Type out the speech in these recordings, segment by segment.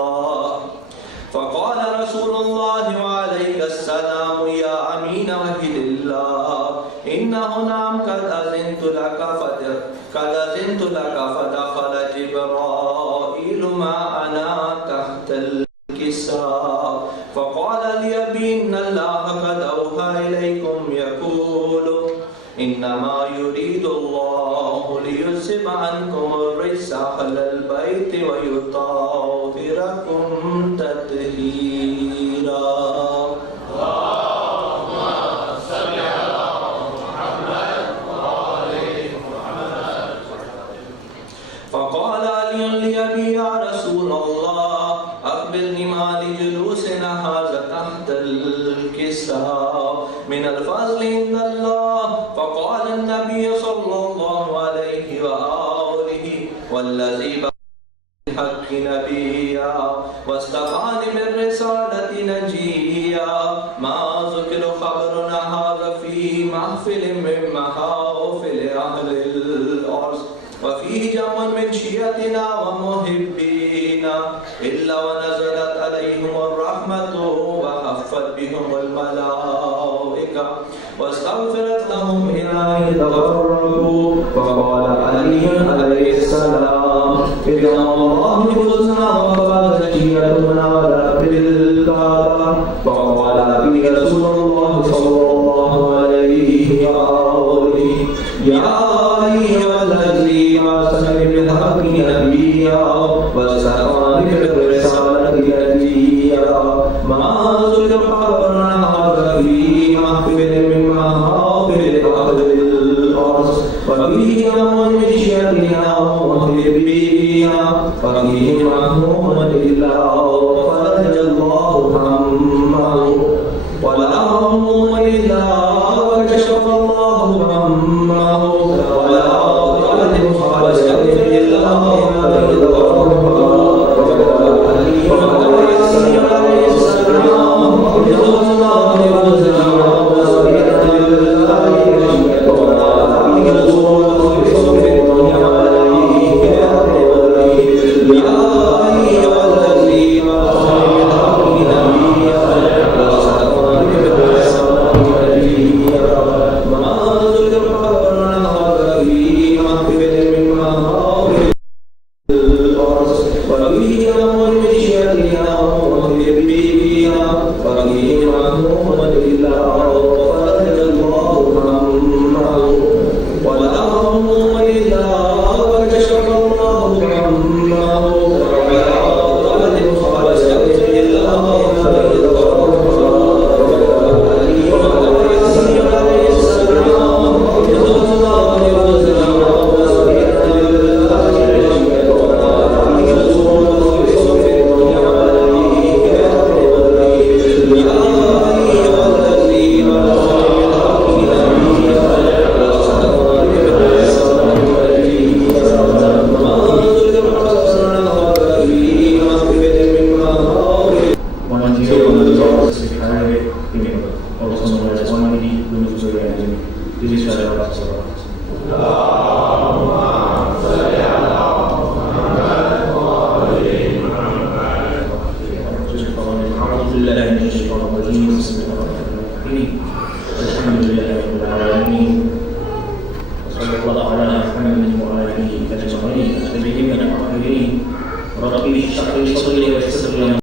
الله. فقال رسول الله وعليك السلام يا أمين وحد الله إن هنا قد أذنت لك فدخل جبرائيل معنا تحت الكساء فقال لي بإن الله قد أوحى إليكم يقول إنما يريد الله ليذهب عنكم الرجس أهل البيت ويطهركم تطهيرا. فقال علي لأبي يا رسول الله أخبرني ما لجلوسنا هذا تحت الكساء من الفضل عند الله. فقال النبي صلى الله عليه وآله والذي بالحق نبيا واستقام بالرسالة نجيا ما ذكر خبرنا هذا في محفل من محافل أهل الأرض وفيه جمع من شيعتنا ومحبينا إلا ونزلت عليهم الرحمة وحفت بهم الملائكة واستغفرت لهم إلى يتفرقوا. فقال علي عليه السلام إذا الله فزنا وفاز شيعتنا بالكعبة. فقال لي رسول الله صلى الله عليه وآله يا أيها الذي أرسل بالحق نبيا واستقام بالرسالة نجيا ما ذكر خبرنا هذا في محفل من محافل أهل الأرض وفيه أمر من شيعتنا ومحبينا وفيه محمود إلا فرج الله همه ولا هموم إلا وكشف الله همه ولا Rabbi shrah li sadri wa yassir li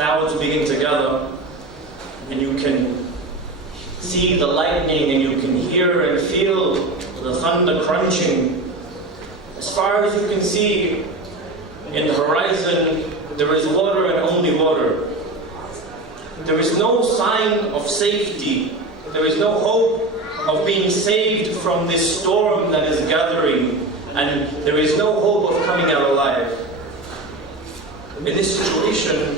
clouds begin to gather, and you can see the lightning, and you can hear and feel the thunder crunching. As far as you can see in the horizon, there is water and only water. There is no sign of safety. There is no hope of being saved from this storm that is gathering, and there is no hope of coming out alive. In this situation,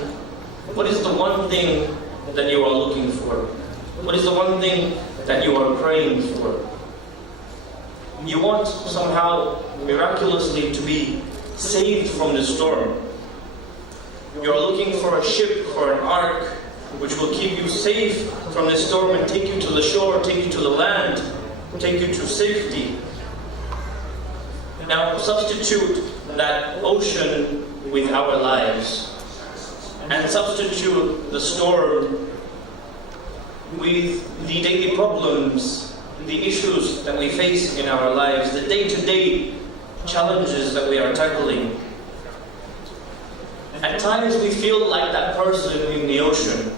what is the one thing that you are looking for? What is the one thing that you are praying for? You want somehow, miraculously, to be saved from the storm. You are looking for a ship, for an ark, which will keep you safe from the storm and take you to the shore, take you to the land, take you to safety. Now substitute that ocean with our lives, and substitute the storm with the daily problems, the issues that we face in our lives, the day-to-day challenges that we are tackling. At times we feel like that person in the ocean,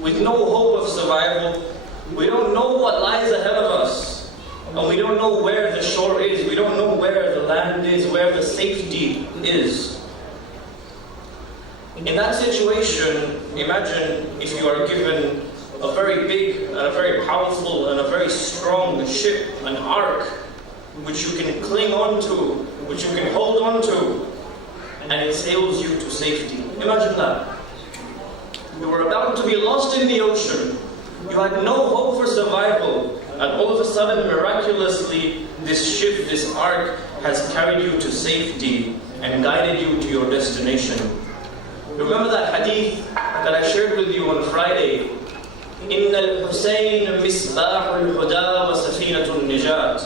with no hope of survival. We don't know what lies ahead of us, and we don't know where the shore is, we don't know where the land is, where the safety is. In that situation, imagine if you are given a very big and a very powerful and a very strong ship, an ark, which you can cling on to, which you can hold on to, and it sails you to safety. Imagine that. You were about to be lost in the ocean. You had no hope for survival, and all of a sudden, miraculously, this ship, this ark, has carried you to safety and guided you to your destination. Remember that hadith that I shared with you on Friday? إِنَّ الْحُسَيْنَ مِصْبَاحُ الْهُدَى وَسَفِينَةُ النِّجَاةِ.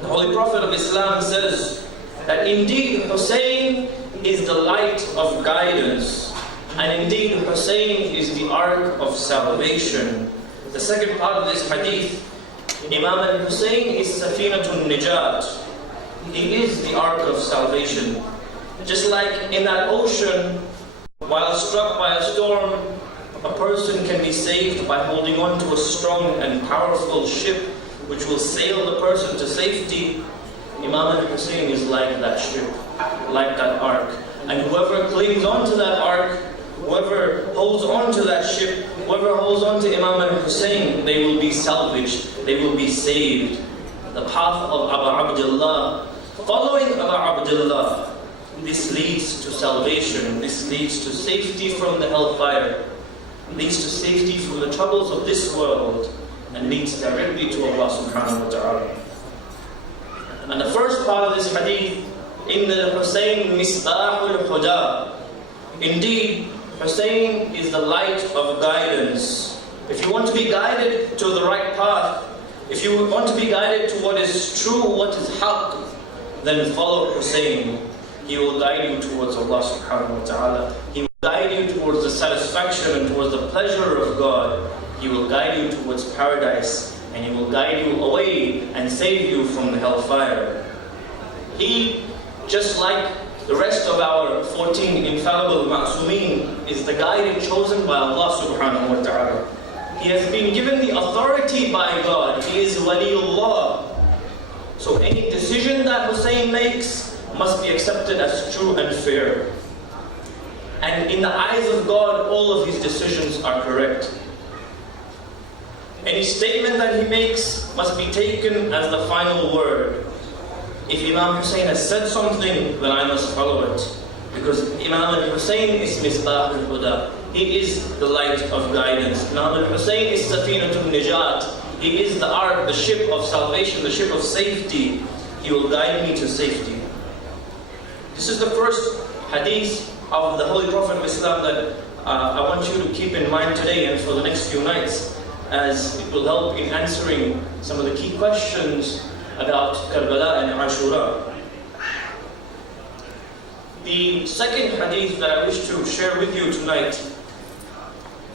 The Holy Prophet of Islam says that indeed Hussein is the light of guidance, and indeed Hussein is the ark of salvation. The second part of this hadith, Imam al-Hussein is Safinatun Nijat. He is the ark of salvation. Just like in that ocean, while struck by a storm, a person can be saved by holding on to a strong and powerful ship which will sail the person to safety. Imam al-Hussein is like that ship, like that ark. And whoever clings onto that ark, whoever holds on to that ship, whoever holds on to Imam al-Hussein, they will be salvaged, they will be saved. The path of Abu Abdullah, following Abu Abdullah, this leads to salvation, this leads to safety from the hellfire, leads to safety from the troubles of this world, and leads directly to Allah subhanahu wa ta'ala. And the first part of this hadith, إِنَّ الْحُسَيْنِ مِصْبَاحُ الْهُدَى. Indeed, Hussein is the light of guidance. If you want to be guided to the right path, if you want to be guided to what is true, what is haqq, then follow Hussein. He will guide you towards Allah subhanahu wa ta'ala. He will guide you towards the satisfaction and towards the pleasure of God. He will guide you towards paradise, and He will guide you away and save you from the hellfire. He, just like the rest of our 14 infallible ma'sumeen, is the guide chosen by Allah subhanahu wa ta'ala. He has been given the authority by God. He is waliullah. So any decision that Hussein makes must be accepted as true and fair. And in the eyes of God, all of his decisions are correct. Any statement that he makes must be taken as the final word. If Imam Hussein has said something, then I must follow it. Because Imam al-Hussein is Misbah al-Huda. He is the light of guidance. Imam al-Hussein is Safinatun Nijat. He is the ark, the ship of salvation, the ship of safety. He will guide me to safety. This is the first hadith of the Holy Prophet of Islam that I want you to keep in mind today and for the next few nights, as it will help in answering some of the key questions about Karbala and Ashura. The second hadith that I wish to share with you tonight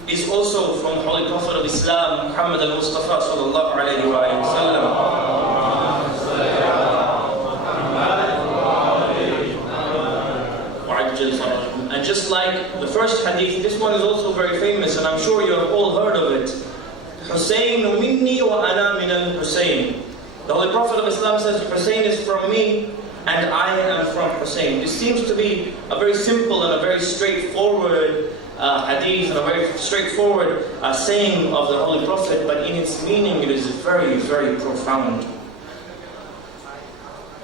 is also from the Holy Prophet of Islam, Muhammad al-Mustafa sallallahu alayhi wa sallam. And just like the first hadith, this one is also very famous, and I'm sure you have all heard of it. Hussein minni wa ana min al-Hussein. The Holy Prophet of Islam says, Hussein is from me, and I am from Hussein. This seems to be a very simple and a very straightforward hadith, and a very straightforward saying of the Holy Prophet, but in its meaning it is very, very profound.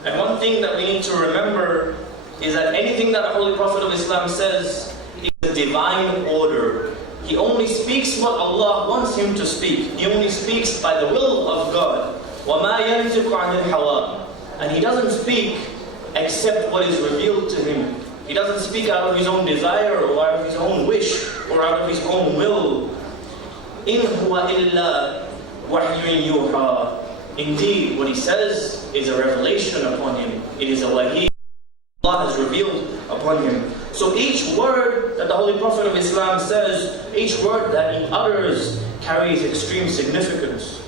And one thing that we need to remember is that anything that the Holy Prophet of Islam says is a divine order. He only speaks what Allah wants him to speak. He only speaks by the will of God. وَمَا يَنْتِقُ عَنِ الْحَوَىٰ. And he doesn't speak except what is revealed to him. He doesn't speak out of his own desire or out of his own wish or out of his own will. إِنْ هُوَ إِلَّا وَحْيٌ يُوحَىٰ. Indeed, what he says is a revelation upon him. It is a wahi. Allah has revealed upon him. So each word that the Holy Prophet of Islam says, each word that he utters carries extreme significance.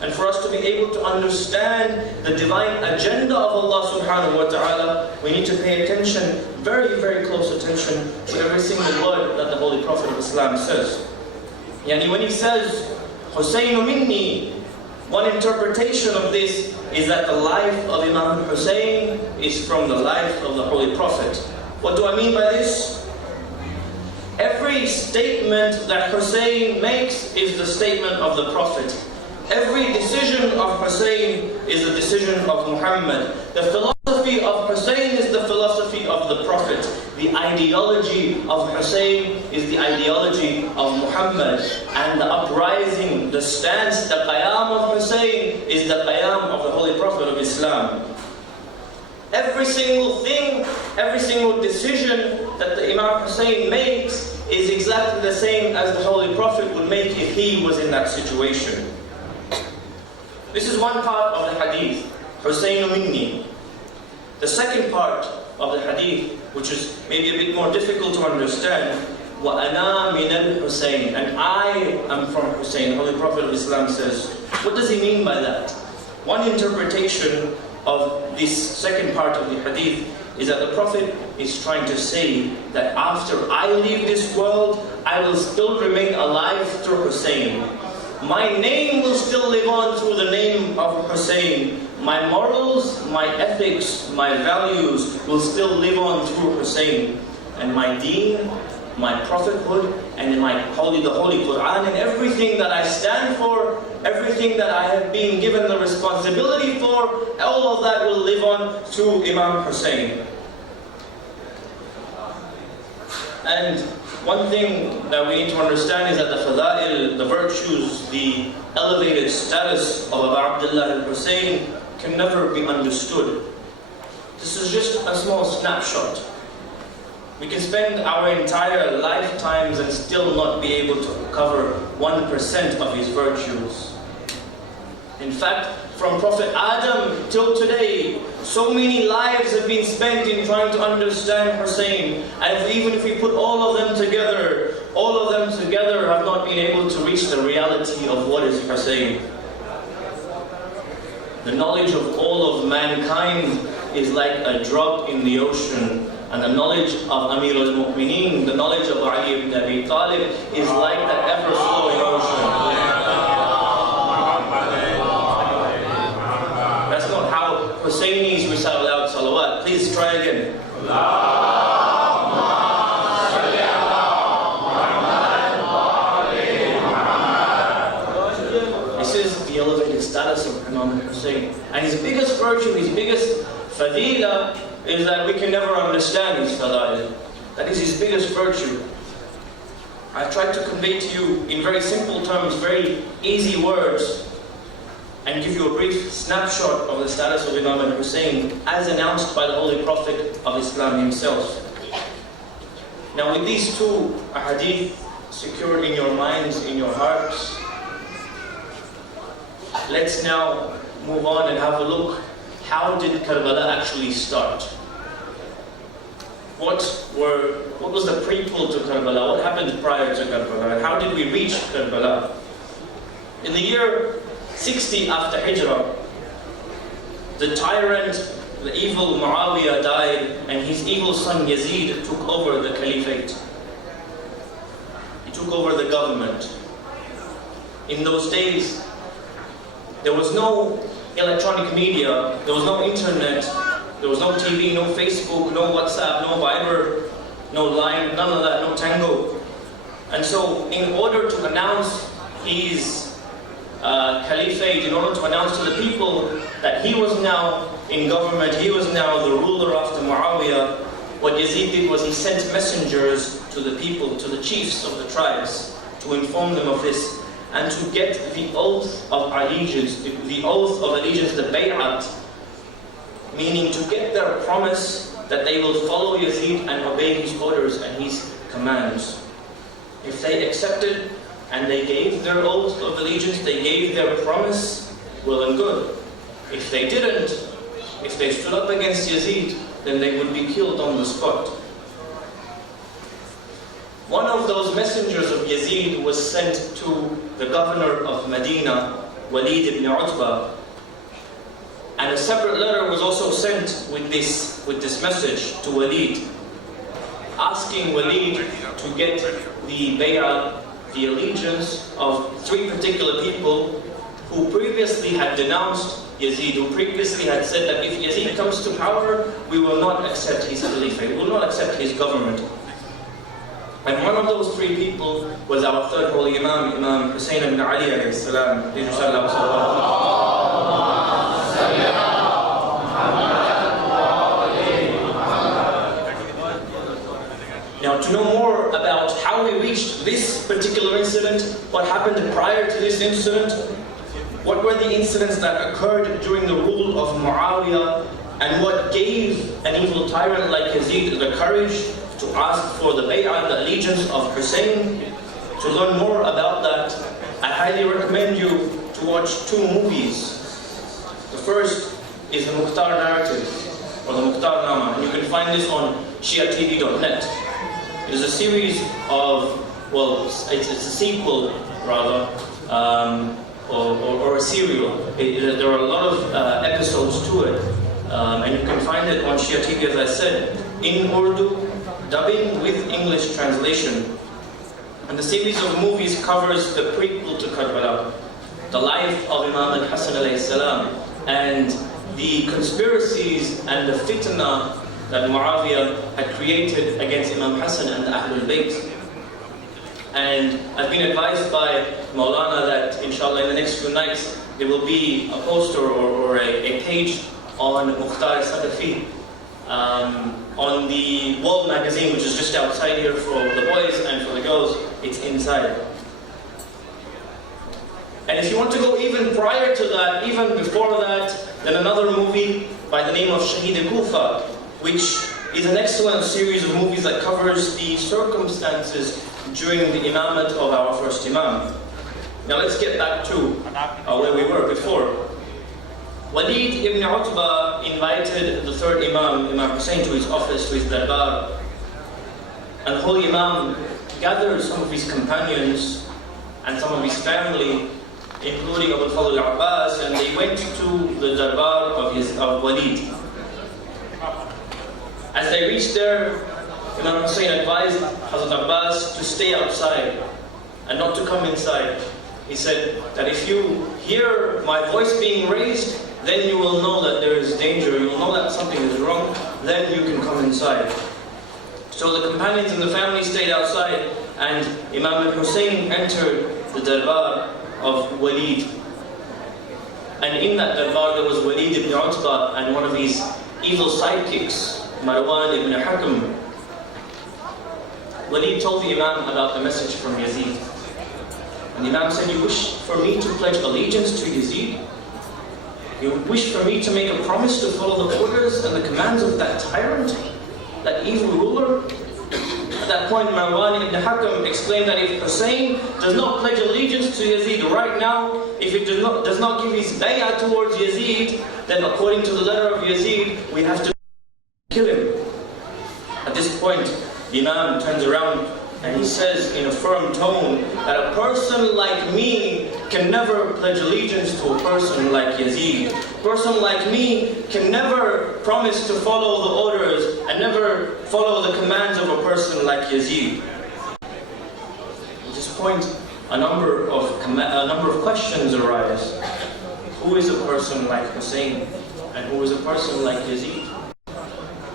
And for us to be able to understand the divine agenda of Allah subhanahu wa ta'ala, we need to pay attention, very, very close attention to every single word that the Holy Prophet of Islam says. Yani when he says, Husseinu minni, one interpretation of this is that the life of Imam Hussein is from the life of the Holy Prophet. What do I mean by this? Every statement that Hussein makes is the statement of the Prophet. Every decision of Hussein is the decision of Muhammad. The philosophy of Hussein is the philosophy of the Prophet. The ideology of Hussein is the ideology of Muhammad. And the uprising, the stance, the qiyam of Hussein is the qiyam of the Holy Prophet of Islam. Every single thing, every single decision that the Imam Hussein makes is exactly the same as the Holy Prophet would make if he was in that situation. This is one part of the hadith, Husseinu minni. The second part of the hadith, which is maybe a bit more difficult to understand, وَأَنَا مِنَ الْحُسَيْنِ. And I am from Hussein. The Holy Prophet of Islam says, what does he mean by that? One interpretation of this second part of the hadith is that the Prophet is trying to say that after I leave this world, I will still remain alive through Hussein. My name will still live on through the name of Hussein. My morals, my ethics, my values will still live on through Hussein. And my deen, my prophethood, and the Holy Quran, and everything that I stand for, everything that I have been given the responsibility for, all of that will live on through Imam Hussein. And one thing that we need to understand is that the fada'il, the virtues, the elevated status of Abu Abdullah al-Hussein can never be understood. This is just a small snapshot. We can spend our entire lifetimes and still not be able to cover 1% of his virtues. In fact, from Prophet Adam till today, so many lives have been spent in trying to understand Hussein. And even if we put all of them together have not been able to reach the reality of what is Hussein. The knowledge of all of mankind is like a drop in the ocean. And the knowledge of Amir al-Mu'mineen, the knowledge of Ali ibn Abi Talib is like the ever-flowing ocean. That's not how Hussainis recite aloud salawat. Please try again. This is the elevated status of Imam Hussein. And his biggest virtue, his biggest fadila, is that we can never understand his fada'il. That is his biggest virtue. I've tried to convey to you in very simple terms, very easy words, and give you a brief snapshot of the status of Imam al-Hussein as announced by the Holy Prophet of Islam himself. Now with these two ahadith secured in your minds, in your hearts, let's now move on and have a look. How did Karbala actually start? What was the prequel to Karbala? What happened prior to Karbala? And how did we reach Karbala? In the year 60 after Hijrah, the tyrant the evil Muawiyah died and his evil son Yazid took over the caliphate. He took over the government. In those days, there was no electronic media, there was no internet, there was no TV, no Facebook, no WhatsApp, no Viber, no Line, none of that, no Tango. And so, in order to announce his caliphate, in order to announce to the people that he was now in government, he was now the ruler after Muawiyah, what Yazid did was he sent messengers to the people, to the chiefs of the tribes, to inform them of this, and to get the oath of allegiance, the oath of allegiance, the bay'at, meaning to get their promise that they will follow Yazid and obey his orders and his commands. If they accepted and they gave their oath of allegiance, they gave their promise, well and good. If they didn't, if they stood up against Yazid, then they would be killed on the spot. One of those messengers of Yazid was sent to the governor of Madina, Walid ibn Utbah, and a separate letter was also sent with this message to Walid, asking Walid to get the bay'ah, the allegiance of 3 particular people who previously had denounced Yazid, who previously had said that if Yazid comes to power, we will not accept his caliphate, we will not accept his government. And one of those 3 people was our third holy Imam, Imam Hussein ibn Ali alayhi salam. Now, to know more about how we reached this particular incident, what happened prior to this incident, what were the incidents that occurred during the rule of Muawiyah, and what gave an evil tyrant like Yazid the courage to ask for the bay'ah, the allegiance of Hussein. To learn more about that, I highly recommend you to watch 2 movies. The first is the Mukhtar narrative, or the Mukhtar Nama, and you can find this on shiatv.net. It is a series of, well, it's a sequel rather, or a serial. There are a lot of episodes to it, and you can find it on Shia TV, as I said, in Urdu, dubbing with English translation. And the series of movies covers the prequel to Karbala, the life of Imam al-Hasan alayhi salam, and the conspiracies and the fitna that Muawiyah had created against Imam Hassan and the Ahlul Bayt. And I've been advised by Molana that inshallah in the next few nights there will be a poster or a page on Mukhtar Sadafi on the Wall magazine, which is just outside here for the boys, and for the girls it's inside. And if you want to go even prior to that, even before that, then another movie by the name of Shahid Kufa, which is an excellent series of movies that covers the circumstances during the imamate of our first imam. Now let's get back to where we were before. Walid ibn Utbah invited the third imam, Imam Hussein, to his office, to his darbar. And the holy imam gathered some of his companions and some of his family, including Abu Fadl al-Abbas, and they went to the darbar of Walid. As they reached there, Imam Hussein advised Hazrat Abbas to stay outside and not to come inside. He said that if you hear my voice being raised, then you will know that there is danger, you will know that something is wrong, then you can come inside. So the companions and the family stayed outside, and Imam al-Hussein entered the darbar of Walid. And in that darbar there was Walid ibn Utbah and one of his evil sidekicks, Marwan ibn Hakam. Walid told the Imam about the message from Yazid. And the Imam said, "You wish for me to pledge allegiance to Yazid? You wish for me to make a promise to follow the orders and the commands of that tyrant, that evil ruler?" At that point, Marwan ibn Hakam exclaimed that if Hussein does not pledge allegiance to Yazid right now, if he does not give his bay'ah towards Yazid, then according to the letter of Yazid, we have to kill him. At this point, the Imam turns around and he says in a firm tone that a person like me can never pledge allegiance to a person like Yazid. A person like me can never promise to follow the orders and never follow the commands of a person like Yazid. At this point, a number of questions arise. Who is a person like Hussein? And who is a person like Yazid?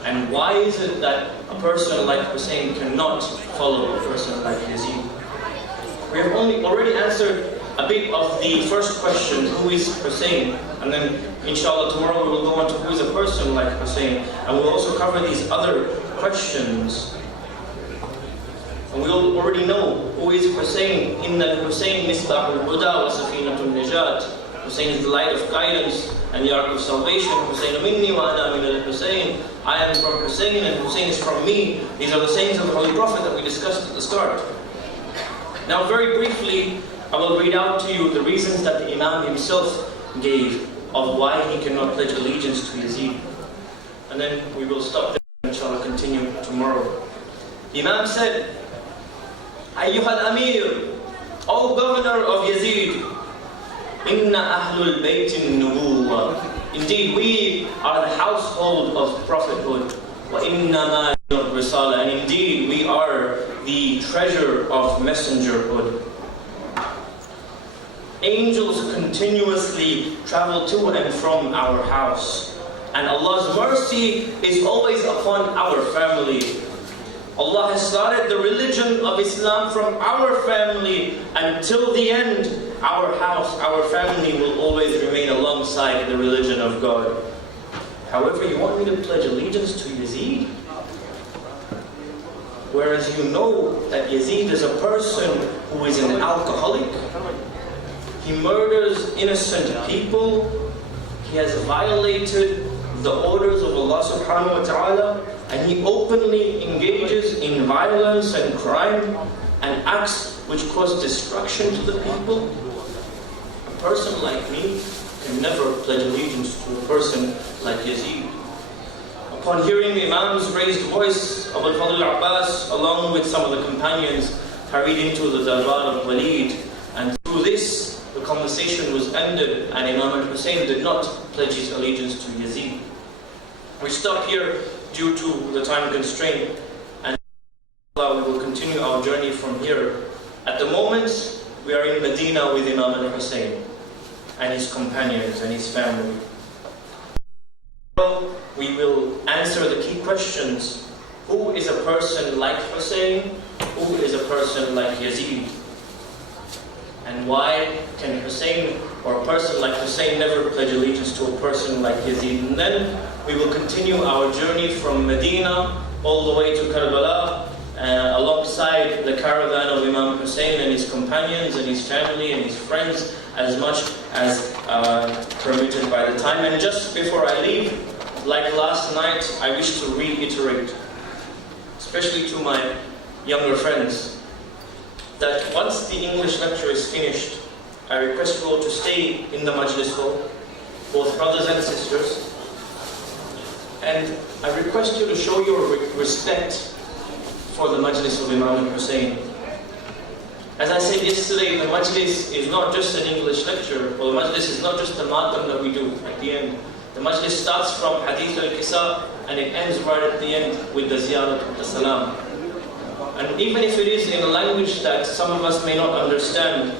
And why is it that a person like Hussein cannot follow a person like Yazid? We have already answered a bit of the first question, who is Hussein? And then, inshallah, tomorrow we will go on to who is a person like Hussein. And we'll also cover these other questions. And we already know who is Hussein. Inna al-Hussein misbah al-huda wa safinatul najat. Hussein is the light of guidance and the ark of salvation. Hussein minni wa ana min al-Hussein. I am from Hussein and Hussein is from me. These are the sayings of the Holy Prophet that we discussed at the start. Now, very briefly, I will read out to you the reasons that the Imam himself gave of why he cannot pledge allegiance to Yazid. And then we will stop there and inshallah continue tomorrow. The Imam said, Ayyuhal Amir, O Governor of Yazid, Inna Ahlul Baytin Nubuwa. Indeed, we are the household of prophethood. Wa inna ma risala. And indeed, we are the treasure of messengerhood. Angels continuously travel to and from our house. And Allah's mercy is always upon our family. Allah has started the religion of Islam from our family until the end. Our house, our family will always remain alongside the religion of God. However, you want me to pledge allegiance to Yazid? Whereas you know that Yazid is a person who is an alcoholic. He murders innocent people. He has violated the orders of Allah subhanahu wa ta'ala. And he openly engages in violence and crime and acts which cause destruction to the people. A person like me can never pledge allegiance to a person like Yazid. Upon hearing the Imam's raised voice, Abu al-Fadl al-Abbas, along with some of the companions, hurried into the Darbar of Walid. And through this, the conversation was ended, and Imam al-Hussein did not pledge his allegiance to Yazid. We stop here due to the time constraint, and inshallah we will continue our journey from here. At the moment, we are in Medina with Imam al-Hussein and his companions and his family. We will answer the key questions. Who is a person like Hussein? Who is a person like Yazid? And why can Hussein, or a person like Hussein, never pledge allegiance to a person like Yazid? And then we will continue our journey from Medina all the way to Karbala, alongside the caravan of Imam Hussein and his companions and his family and his friends, as much as permitted by the time. And just before I leave, like last night, I wish to reiterate, especially to my younger friends, that once the English lecture is finished, I request you all to stay in the Majlis hall, both brothers and sisters, and I request you to show your respect for the Majlis of Imam Hussein. As I said yesterday, the Majlis is not just an English lecture, or the Majlis is not just the matam that we do at the end. The Majlis starts from Hadith al-Kisa and it ends right at the end with the Ziyarat al-Salam. And even if it is in a language that some of us may not understand,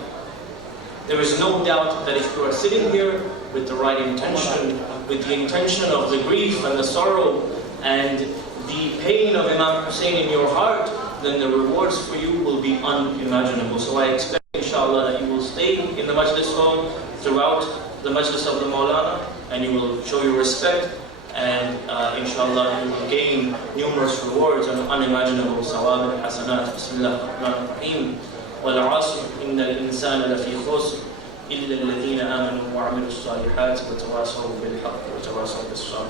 there is no doubt that if you are sitting here with the right intention, with the intention of the grief and the sorrow and the pain of Imam Hussein in your heart, then the rewards for you will be unimaginable. So I expect, inshallah, that you will stay in the Majlis hall throughout the Majlis of the Molana, and you will show your respect, and inshallah you will gain numerous rewards and unimaginable sawab and hasanat. Bismillah ar-Rahman ar-Rahim. وَالْعَصْرِ إِنَّ الْإِنسَانَ لَفِي خُسْرٍ إِلَّا الَّذِينَ آمَنُوا وَعَمِلُوا الصَّالِحَاتِ وَتَوَاصَوْا بِالْحَقِّ وَتَوَاصَوْا بِالصَّبْرِ.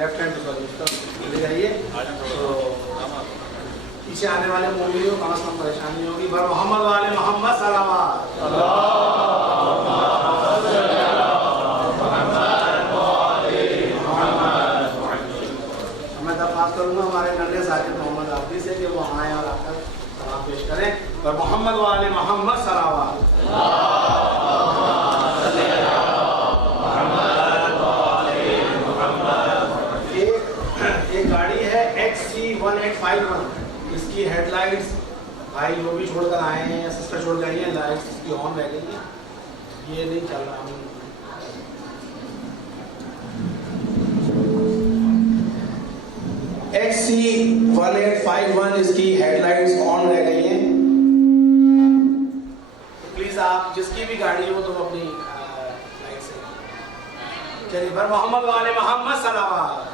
Left hand لے جائیے. تو پیچھے آنے والے مومنوں کو کم از کم پریشانی ہوگی. بر محمد والے محمد صلوات. میں درخواست کروں گا ہمارے ننھے ذاکر محمد حافظ سے کہ وہ آئیں اور آ کر سلام پیش کریں. بر محمد والے محمد صلوات. ایک گاڑی ہے XC1851. اس کی ہیڈ لائٹس بھائی جو بھی چھوڑ کر آئے ہیں یا سسٹر چھوڑ کر آئی ہیں, لائٹس اس کی آن رہ گئی ہیں. یہ نہیں چل رہا. XC1851 اس کی ہیڈ لائٹس آن رہ گئی ہیں. پلیز آپ جس کی بھی گاڑی ہو تو اپنی لائٹ سے چلیے. بر محمد والے محمد صلوات.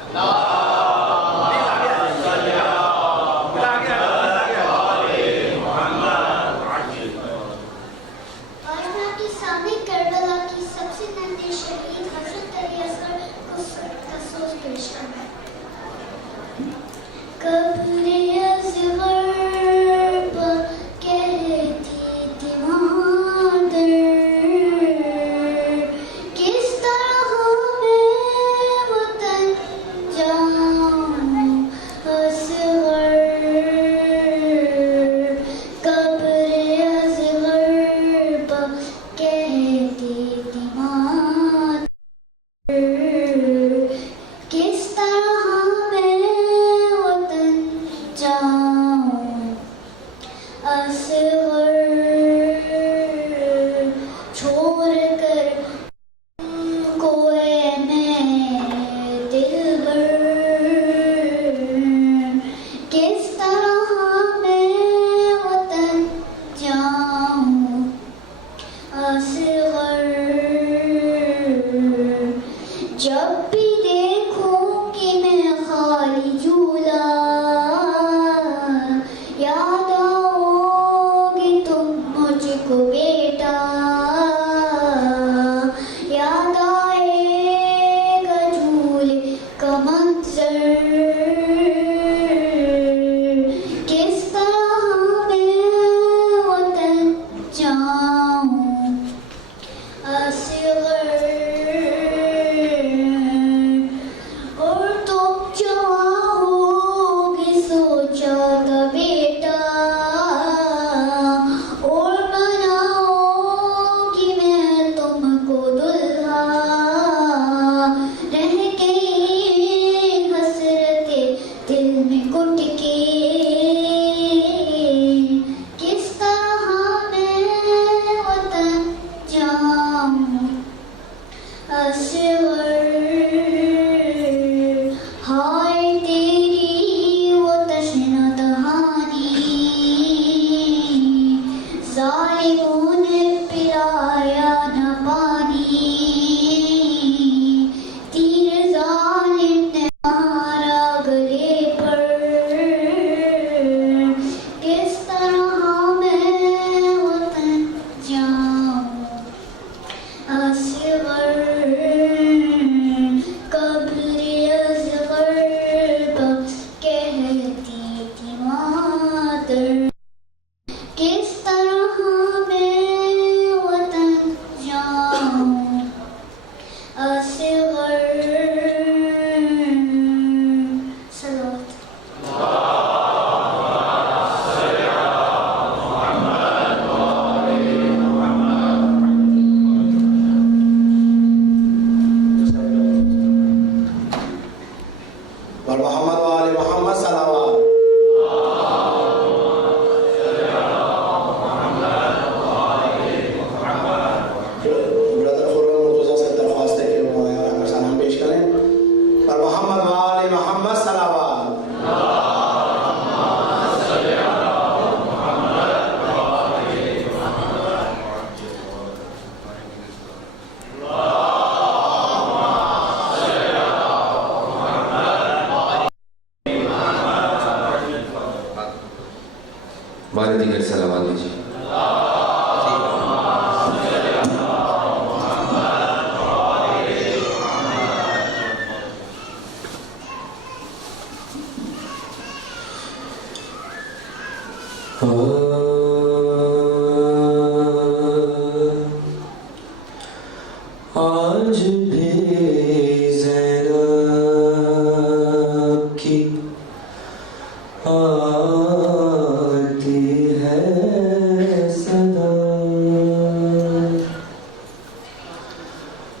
بارے دیگر سلامات لیجیے. صدا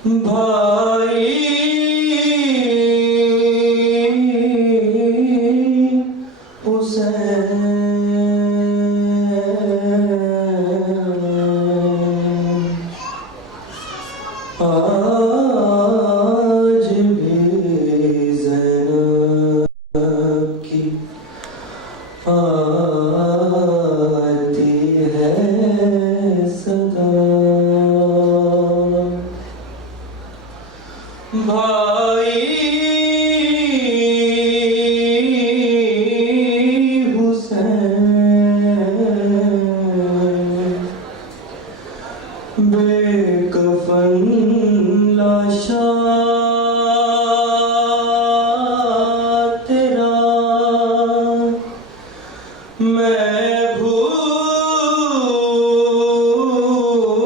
بھائی حسین آج بھی زینب کی آتی ہے صدا بھائی حسین بے کفن لاشا تیرا میں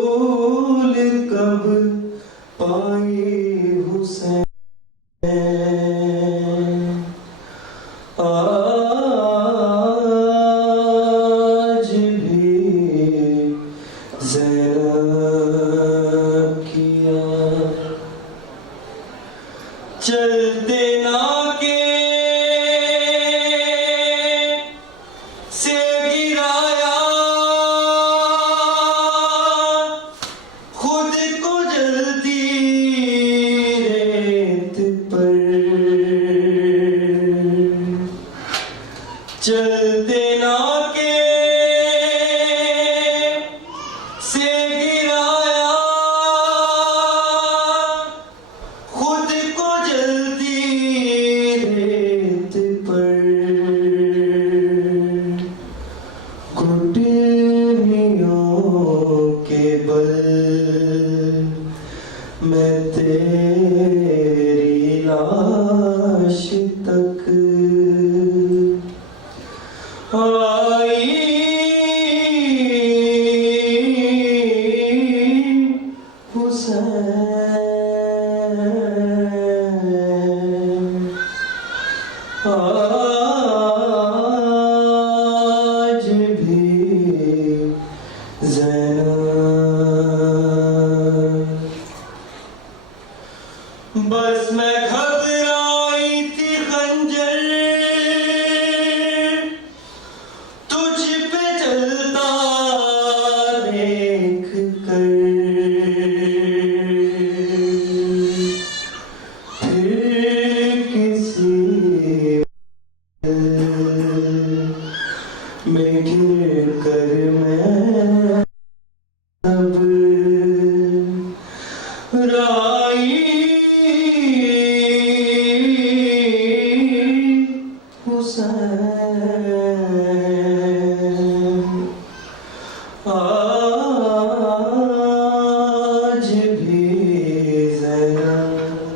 بھول کب پائی حسین آج بھی زینب کیا چلتے نا کے سے گرایا خود کو جلدی ریت پر چلتے نا کے سے گرایا خود کو جلدی ریت پر گھٹنیوں کے بل میں تیری لاش تک آئی حسین آج بھی زینب بس میں گھبرائی تھی خنجر تجھ پہ چلتا دیکھ کر پھر کسی میں گر کر میں اب رائی حسین آج بھی زینب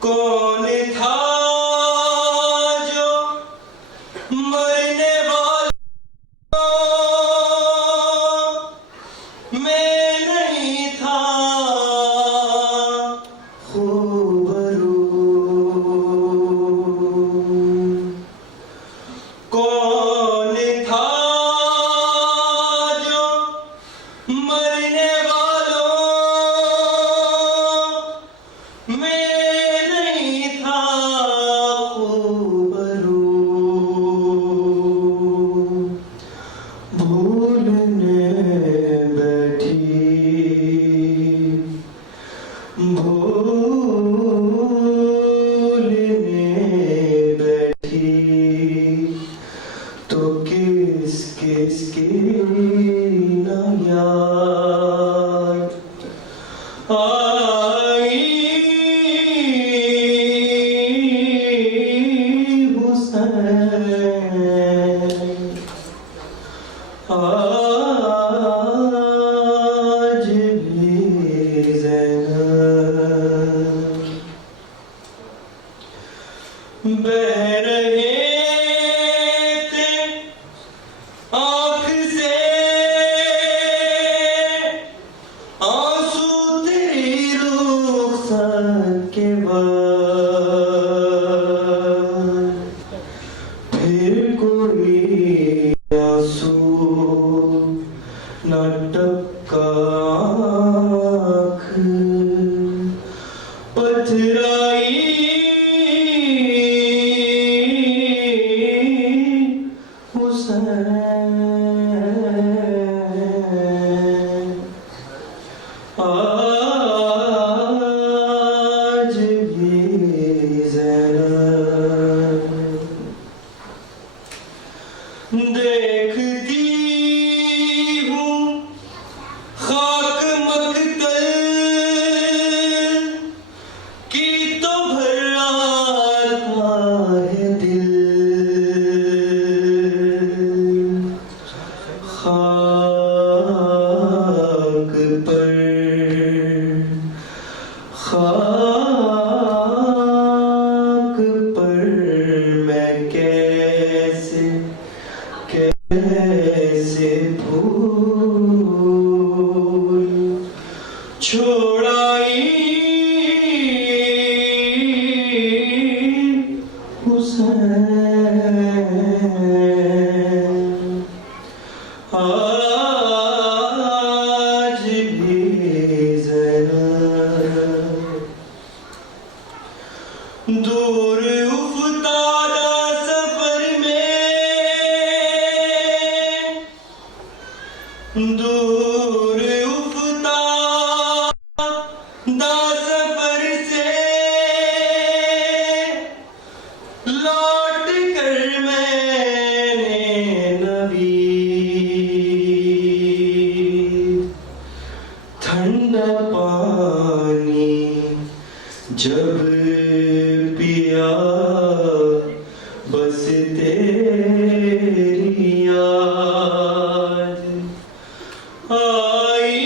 کون تھا جو مرنے والا میں نہیں تھا خوبرو کون تھا جو مرنے والوں میں نہیں تھا خوبرو بھولنے بیٹھی بھولنے بیٹھی تو کس کس کی نہ یاد آئی حسین آج بھی زینب بہ رہے تھے آنکھ سے کوئی آنسو نہ ٹپکا آنکھ پتھرائی آج بھی زینب دیکھتی ہوں خاک مقتل کی تو بھر آتا ہے دل خاک پر خاک پر میں کیسے بھول چھوڑائی حسین آج بھی زینب دور افتادہ سفر میں دور افتادہ سفر سے لوٹ کر میں نے نبی ٹھنڈا پانی جب پیا بس تیری یاد آئی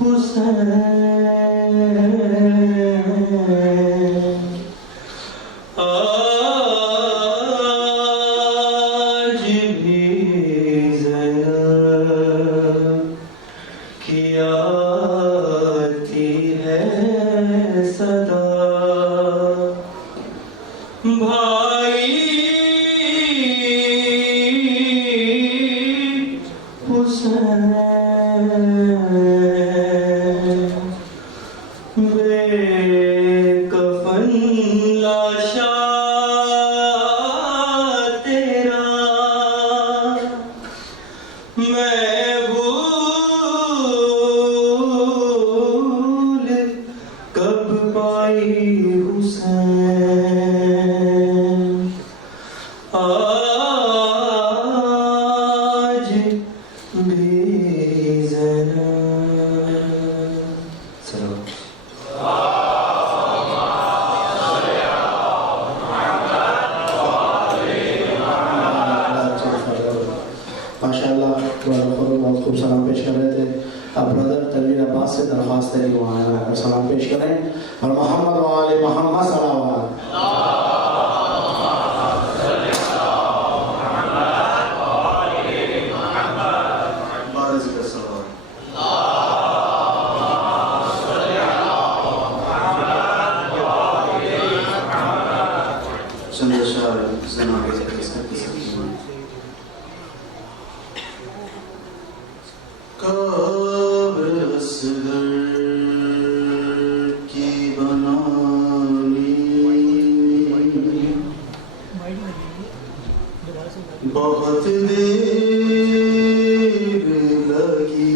حسین آج بھی زینب کی آتی ہے صدا بھائی حسین بے کفن لاشا تیرا میں بھول کب پائی حسین آج بھی زینب سلام ماشاء اللہ بہت خوب سلام پیش کر رہے تھے. اب برادر تنویر عباس سے درخواست ہے کہ وہاں آ کر سلام پیش کریں اور محمد و آل محمد صلوات. بہت دیر لگی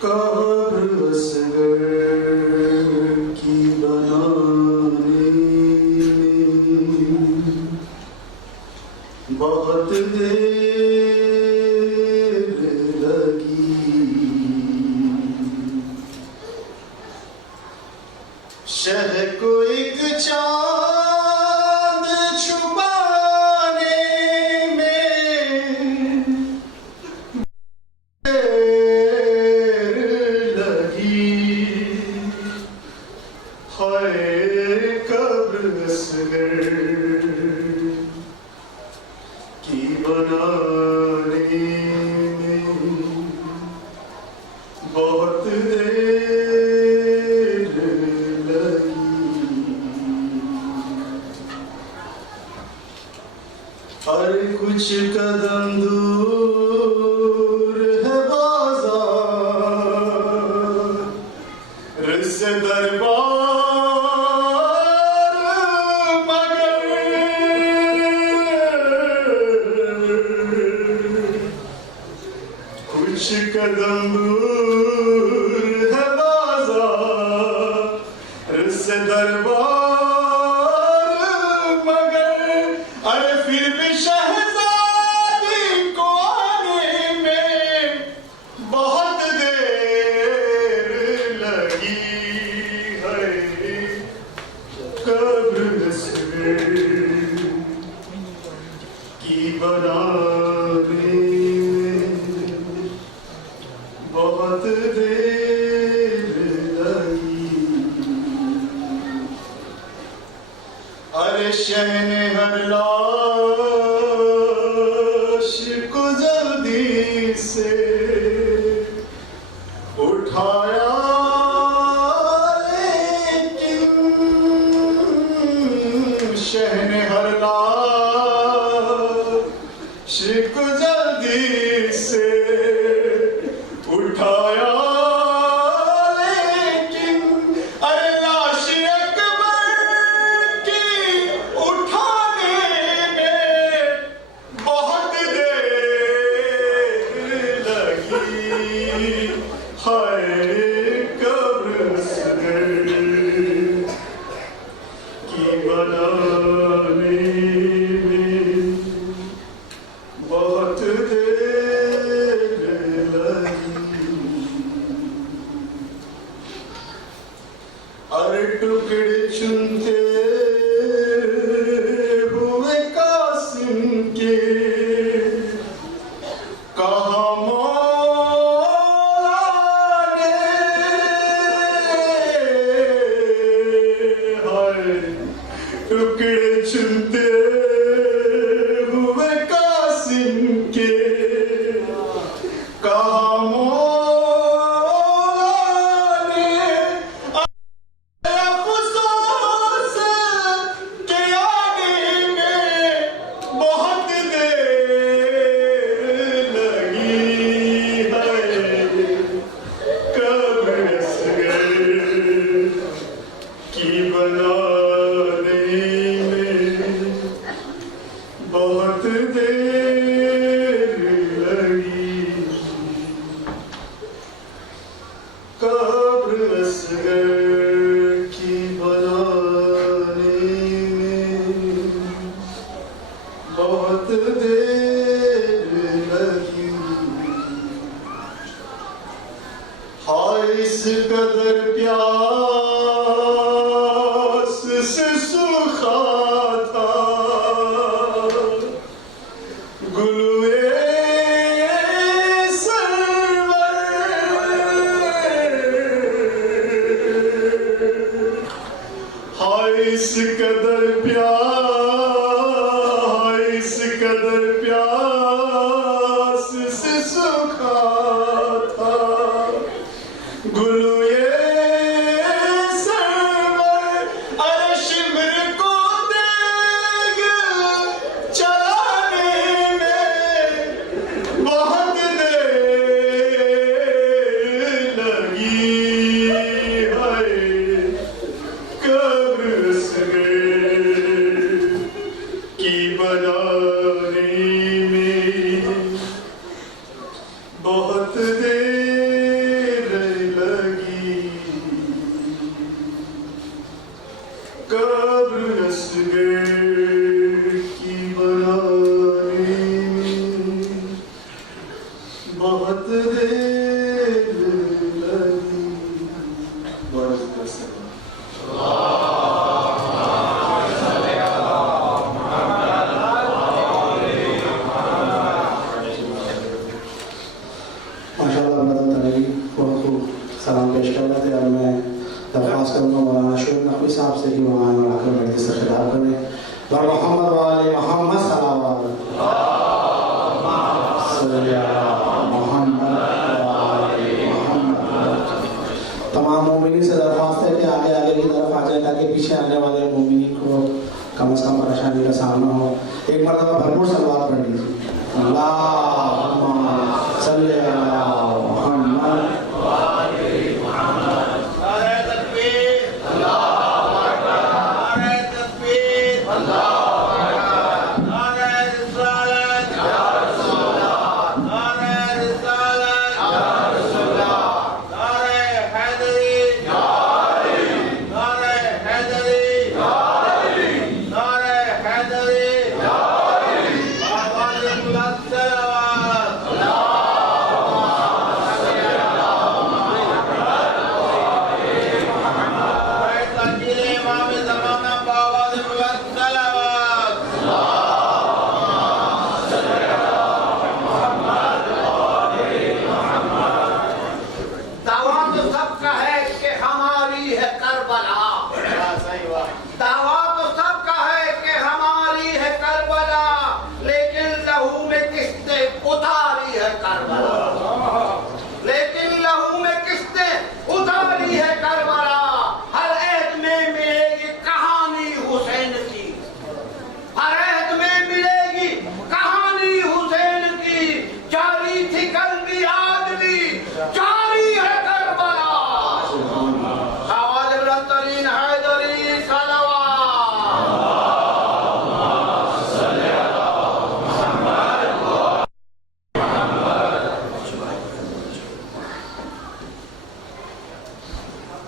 قبر اصغر کی بنانے بہت دیر لگی شہ کو ایک چاند چھپانے میں دیر لگی خیر قبر اصغر کی بنانے میں بہت دیر کچھ قدم دور ہے بازار سے دربار مگر کچھ قدم دور ہے بازار سے دربار مگر ارے پھر بھی شہزادی کو آنے میں بہت دیر لگی ہے قبر سے کی بنانے میں بہت دیر لگی ارے شہن ہر لاش کو جلدی سے اٹھایا لیکن شہن ہر لاش کو جلدی سے اٹھایا لیکن ارے لاش اکبر کی اٹھانے میں بہت دیر لگی ہائے قبر صغیر کی بنانے میں بہت دیر لگی ارے ٹکڑے چنتے ہوئے قاسم کے کہاں مولا نے ہائے ٹکڑے چنتے ہوئے قاسم کے کہاں مولا نے افسوس کے آنے میں بہت دیر لگی ہے قبر صغیر کی بنانے میں بہت دیر لگی قبر اصغر کی بنانے میں بہت دیر لگی ہائے اس قدر پیاس سے سوکھا تھا گلوے ہائے اس قدر پیاس سے سوکھا تھا گلوے سرور ارے شمر کو دیگ چلانے میں بہت دیر لگی ہے قبر صغیر کی بنانے میں بہت دیر لگی قبر صغیر کی بنانے میں بہت دیر لگی ماشاءاللہ برادر تنویر بہت خوب سلام پیش کر رہے تھے اور میں درخواست کروں گا مولانا شعیب نقوی صاحب سے کہ وہ آئیں اور آ کر مجلس سے خطاب کریں اور محمد وآل محمد صلوات صلی اللہ محمد وآل محمد تمام مومنین سے درخواست ہے کہ آگے آگے کی طرف آ جائیں تاکہ پیچھے آنے والے مومنین کو کم از کم پریشانی کا سامنا ہو. ایک مرتبہ بھرپور صلوات پڑھ لیجیے. اللہم صلی علی محمد نعرہ تکبیر اللہ اکبر نعرہ تکبیر اللہ اکبر نعرہ رسالت یا رسول اللہ نعرہ رسالت یا رسول اللہ نعرہ حیدری یا علی نعرہ حیدری یا علی نعرہ حیدری یا علی آواز بلند صلوات تاکید امام زمانہ باواز بلند صلوات دعویٰ تو سب کا ہے کہ ہماری ہے کربلا، دعویٰ تو سب کا ہے کہ ہماری ہے کربلا، لیکن لہو میں کس نے اتاری ہے کربلا، لیکن لہو میں کس نے اتاری ہے کربلا۔ ہر عہد میں ملے گی کہانی حسین کی، ہر عہد میں ملے گی کہانی حسین کی، جاری تھی کل بھی آج بھی جاری ہے کربلا۔ آواز بلند ترین حیدری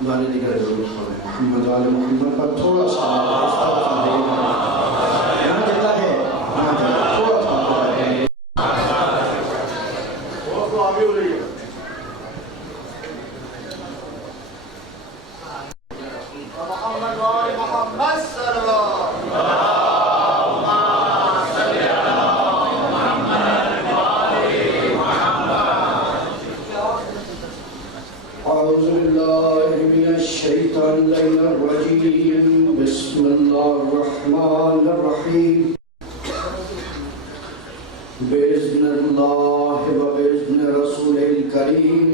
بارے دیگر ضرور پڑھیں محمد آل محمد پر تھوڑا سا استغفار دیں یہاں جگہ ہے یہاں جگہ تھوڑا سا ہے وہ تو آگے ہو رہی ہے محمد وآل محمد صلی اللہ أعوذ بالله من الشيطان الرجيم بسم الله الرحمن الرحيم بإذن الله وبإذن رسوله الكريم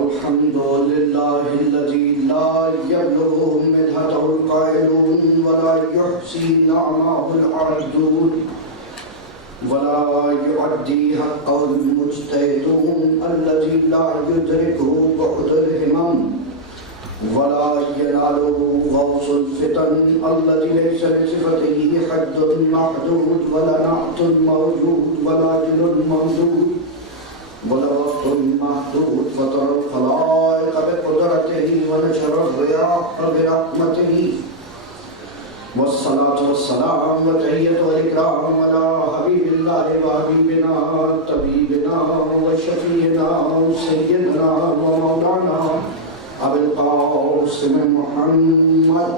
الحمد لله الذي لا يبلغ مدحته القائلون ولا يحصي نعمه العابدون ولا يعدي حقه المجتهدون الذي لا يدركه بعد الهمم ولا يناله غوص الفتن الذي ليس لصفته حد محدود ولا نعت موجود ولا جل ممدود ولا وقت محدود فطر الخلائق بقدرته ونشر الرياح برحمته والصلاة والسلام وتحية والإكرام على حبيب الله وحبيبنا طبيبنا وشفيعنا سيدنا ومولانا أبي القاسم محمد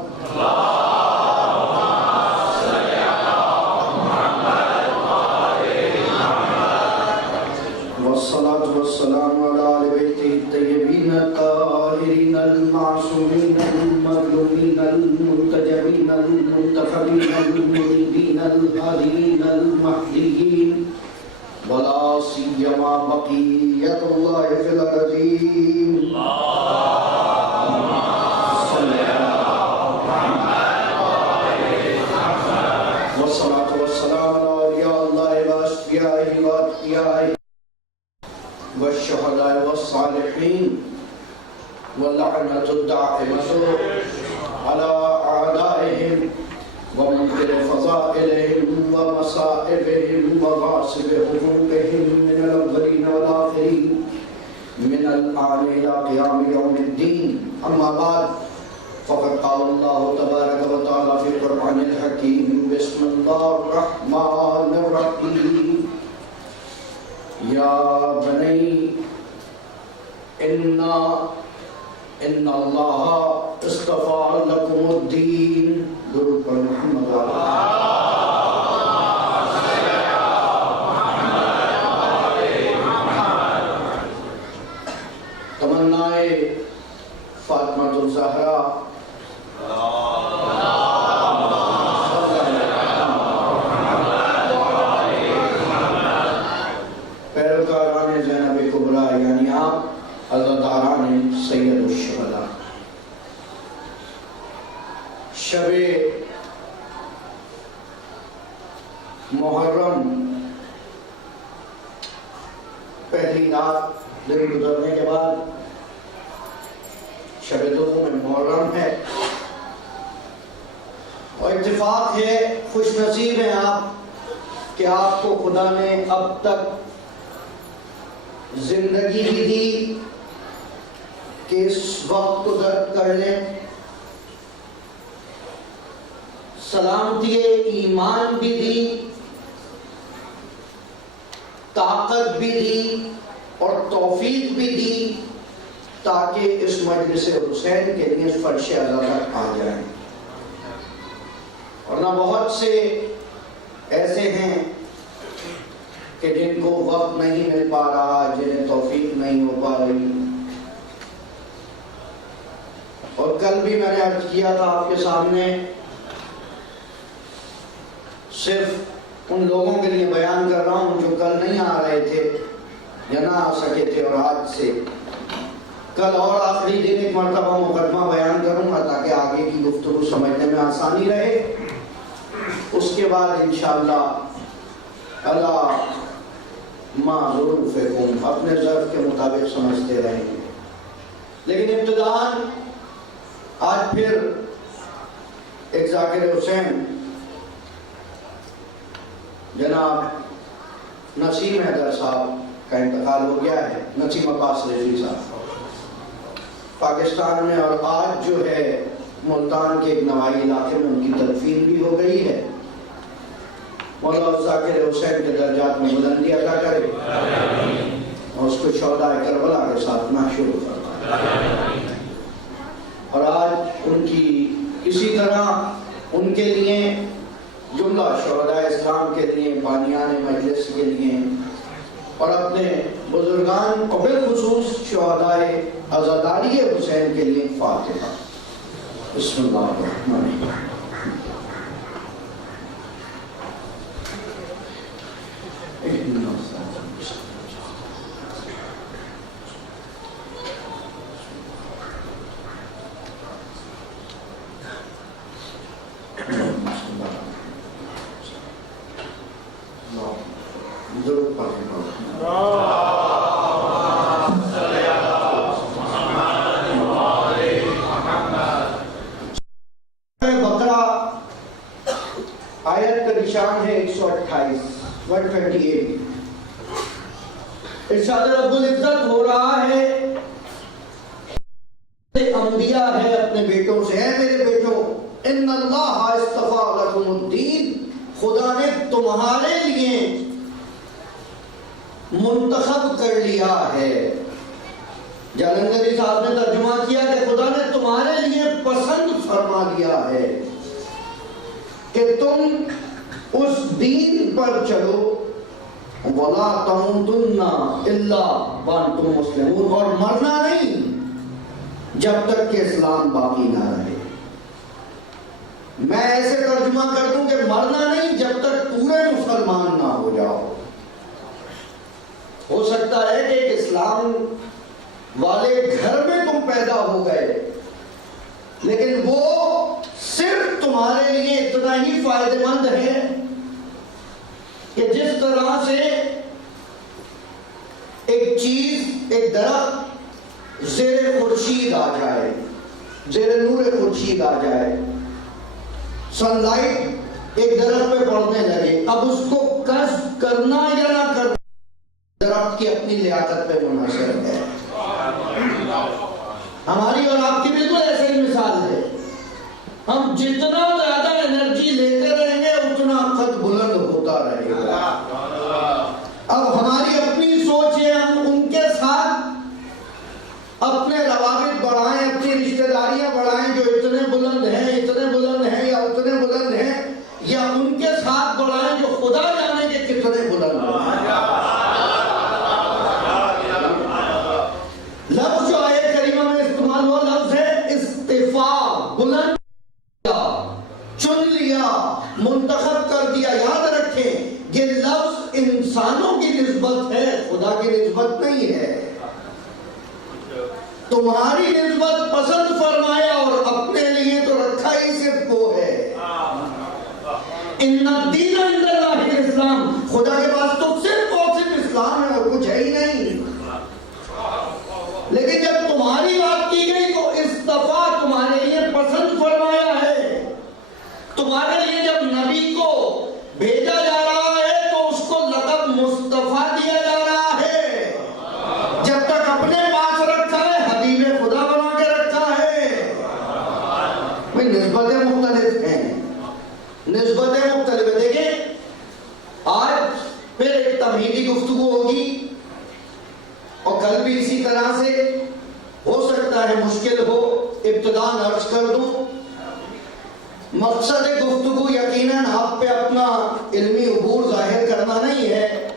والصلاة والسلام على آل بيته الطيبين الطاهرين المعصومين المظلومين المنتجبين المنتخبين المنيبين الهاديين المهديين ولا سيما بقية الله في الأرضين اللهم صل على محمد والصلاة والسلام على أولياء الله وأصفيائه وأتقيائه والشهداء والصالحين واللعنة الدائمة على أعدائهم ومنكر فضائلهم ومصائبهم وغاصب حقوقهم من الأولين والآخرين من الآن إلى قيام يوم الدين أما بعد فقد قال الله تبارك وتعالى في القرآن الحكيم بسم الله الرحمن الرحيم يا بني إن الله اصطفى لكم الدين درود پر محمد تمنائے فاطمہ الزہرا پیروکاران زینب کبریٰ یعنی آپ عزاداران سید الشہداء شب محرم پہلی رات دن گزرنے کے بعد شب دوم میں محرم ہے، اور اتفاق ہے، خوش نصیب ہیں آپ کہ آپ کو خدا نے اب تک زندگی بھی دی کہ اس وقت کو درک کر لیں، سلامتی ایمان بھی دی، طاقت بھی دی اور توفیق بھی دی تاکہ اس مجلس حسین کے لیے فرش اعلیٰ تک آ جائیں۔ ورنہ بہت سے ایسے ہیں کہ جن کو وقت نہیں مل پا رہا، جنہیں توفیق نہیں ہو پا رہی۔ اور کل بھی میں نے عرض کیا تھا آپ کے سامنے، صرف ان لوگوں کے لیے بیان کر رہا ہوں جو کل نہیں آ رہے تھے یا نہ آ سکے تھے، اور آج سے کل اور آخری دن ایک مرتبہ مقدمہ بیان کروں گا تاکہ آگے کی گفتگو سمجھنے میں آسانی رہے۔ اس کے بعد انشاءاللہ اللہ ما ظروفکم اپنے ظرف کے مطابق سمجھتے رہیں گے۔ لیکن ابتداءً آج پھر ایک ذاکر حسین جناب نسیم حیدر صاحب کا انتقال ہو گیا ہے، نسیم عباس رضوی صاحب پاکستان میں، اور آج جو ہے ملتان کے ایک نوائی علاقے میں ان کی تدفین بھی ہو گئی ہے۔ مولا ذاکر حسین کے درجات میں بلندی عطا کرے اور اس کو شہداء کربلا کے ساتھ محشور فرمائے۔ اور آج ان کی اسی طرح ان کے لیے جملہ شہداء اسلام کے لیے، بانیان مجلس کے لیے اور اپنے بزرگان اور بالخصوص شہداء عزاداری حسین کے لیے فاتحہ۔ بسم اللہ الرحمن الرحیم۔ آیت کا نشان ہے 128 ارشاد رب العزت ہو رہا ہے، انبیاء ہے اپنے بیٹوں سے، اے میرے بیٹوں، ان اللہ اصطفیٰ لکم الدین، خدا نے تمہارے لیے منتخب کر لیا ہے۔ جالندری صاحب نے ترجمہ کیا کہ خدا نے تمہارے لیے پسند فرما لیا ہے کہ تم اس دین پر چلو، وَلَا تَمُوتُنَّ إِلَّا وَأَنْتُمْ مُسْلِمُونَ، اور مرنا نہیں جب تک کہ اسلام باقی نہ رہے۔ میں ایسے ترجمہ کر دوں کہ مرنا نہیں جب تک پورے مسلمان نہ ہو جاؤ۔ ہو سکتا ہے کہ ایک اسلام والے گھر میں تم پیدا ہو گئے، لیکن وہ صرف تمہارے لیے اتنا ہی فائدہ مند ہے کہ جس طرح سے ایک چیز، ایک درخت زیر خورشید آ جائے، زیر نور خورشید آ جائے، سن لائٹ ایک درخت پہ پڑنے لگے، اب اس کو کشف کرنا یا نہ کرنا درخت کی اپنی لیاقت پہ منحصر ہے۔ ہماری اور آپ کی بالکل ایسے ہی مثال ہے، ہم جتنا زیادہ انرجی لیتے رہیں گے اتنا قد بلند ہوتا رہے گا۔ اب ہماری اپنی سوچ ہے، ہم ان کے ساتھ اپنے روابط بڑھائیں، اپنی رشتہ داریاں بڑھائیں جو اتنے بلند ہیں، اتنے بلند ہیں یا اتنے بلند ہیں، یا ان کے ساتھ بڑھائیں جو خدا جانے کے کتنے بلند ہیں۔ لفظ جو آیت کریمہ میں استعمال ہوا لفظ ہے استفاء، بلند چن لیا، منتخب کر دیا۔ یاد رکھیں یہ لفظ انسانوں کی نسبت ہے، خدا کی نسبت نہیں ہے۔ تمہاری نسبت پسند فرمایا اور اپنے لیے تو رکھا ہی صرف وہ ہے۔ ان الدین عند اللہ اسلام. خدا کے پاس تو صرف اور صرف اسلام ہے اور کچھ ہے ہی نہیں. لیکن جب تمہاری بات کی گئی تو استفا تمہارے لیے پسند فرمایا ہے. تمہارے لیے جب نبی کو بھیجا جا رہا ہے تو اس کو لقب مصطفیٰ دیا جا رہا ہے. جب تک اپنے پاس رکھا ہے حبیب خدا بنا کے رکھا ہے. بھئی نسبتیں مختلف ہیں, نسبتیں مختلف ہیں. دیکھیں آج پھر ایک تمہیدی گفتگو ہوگی اور کل بھی اسی طرح سے ہو سکتا ہے مشکل ہو. ابتداء عرض کر دوں مقصد گفتگو یقیناً آپ پہ اپنا علمی عبور ظاہر کرنا نہیں ہے,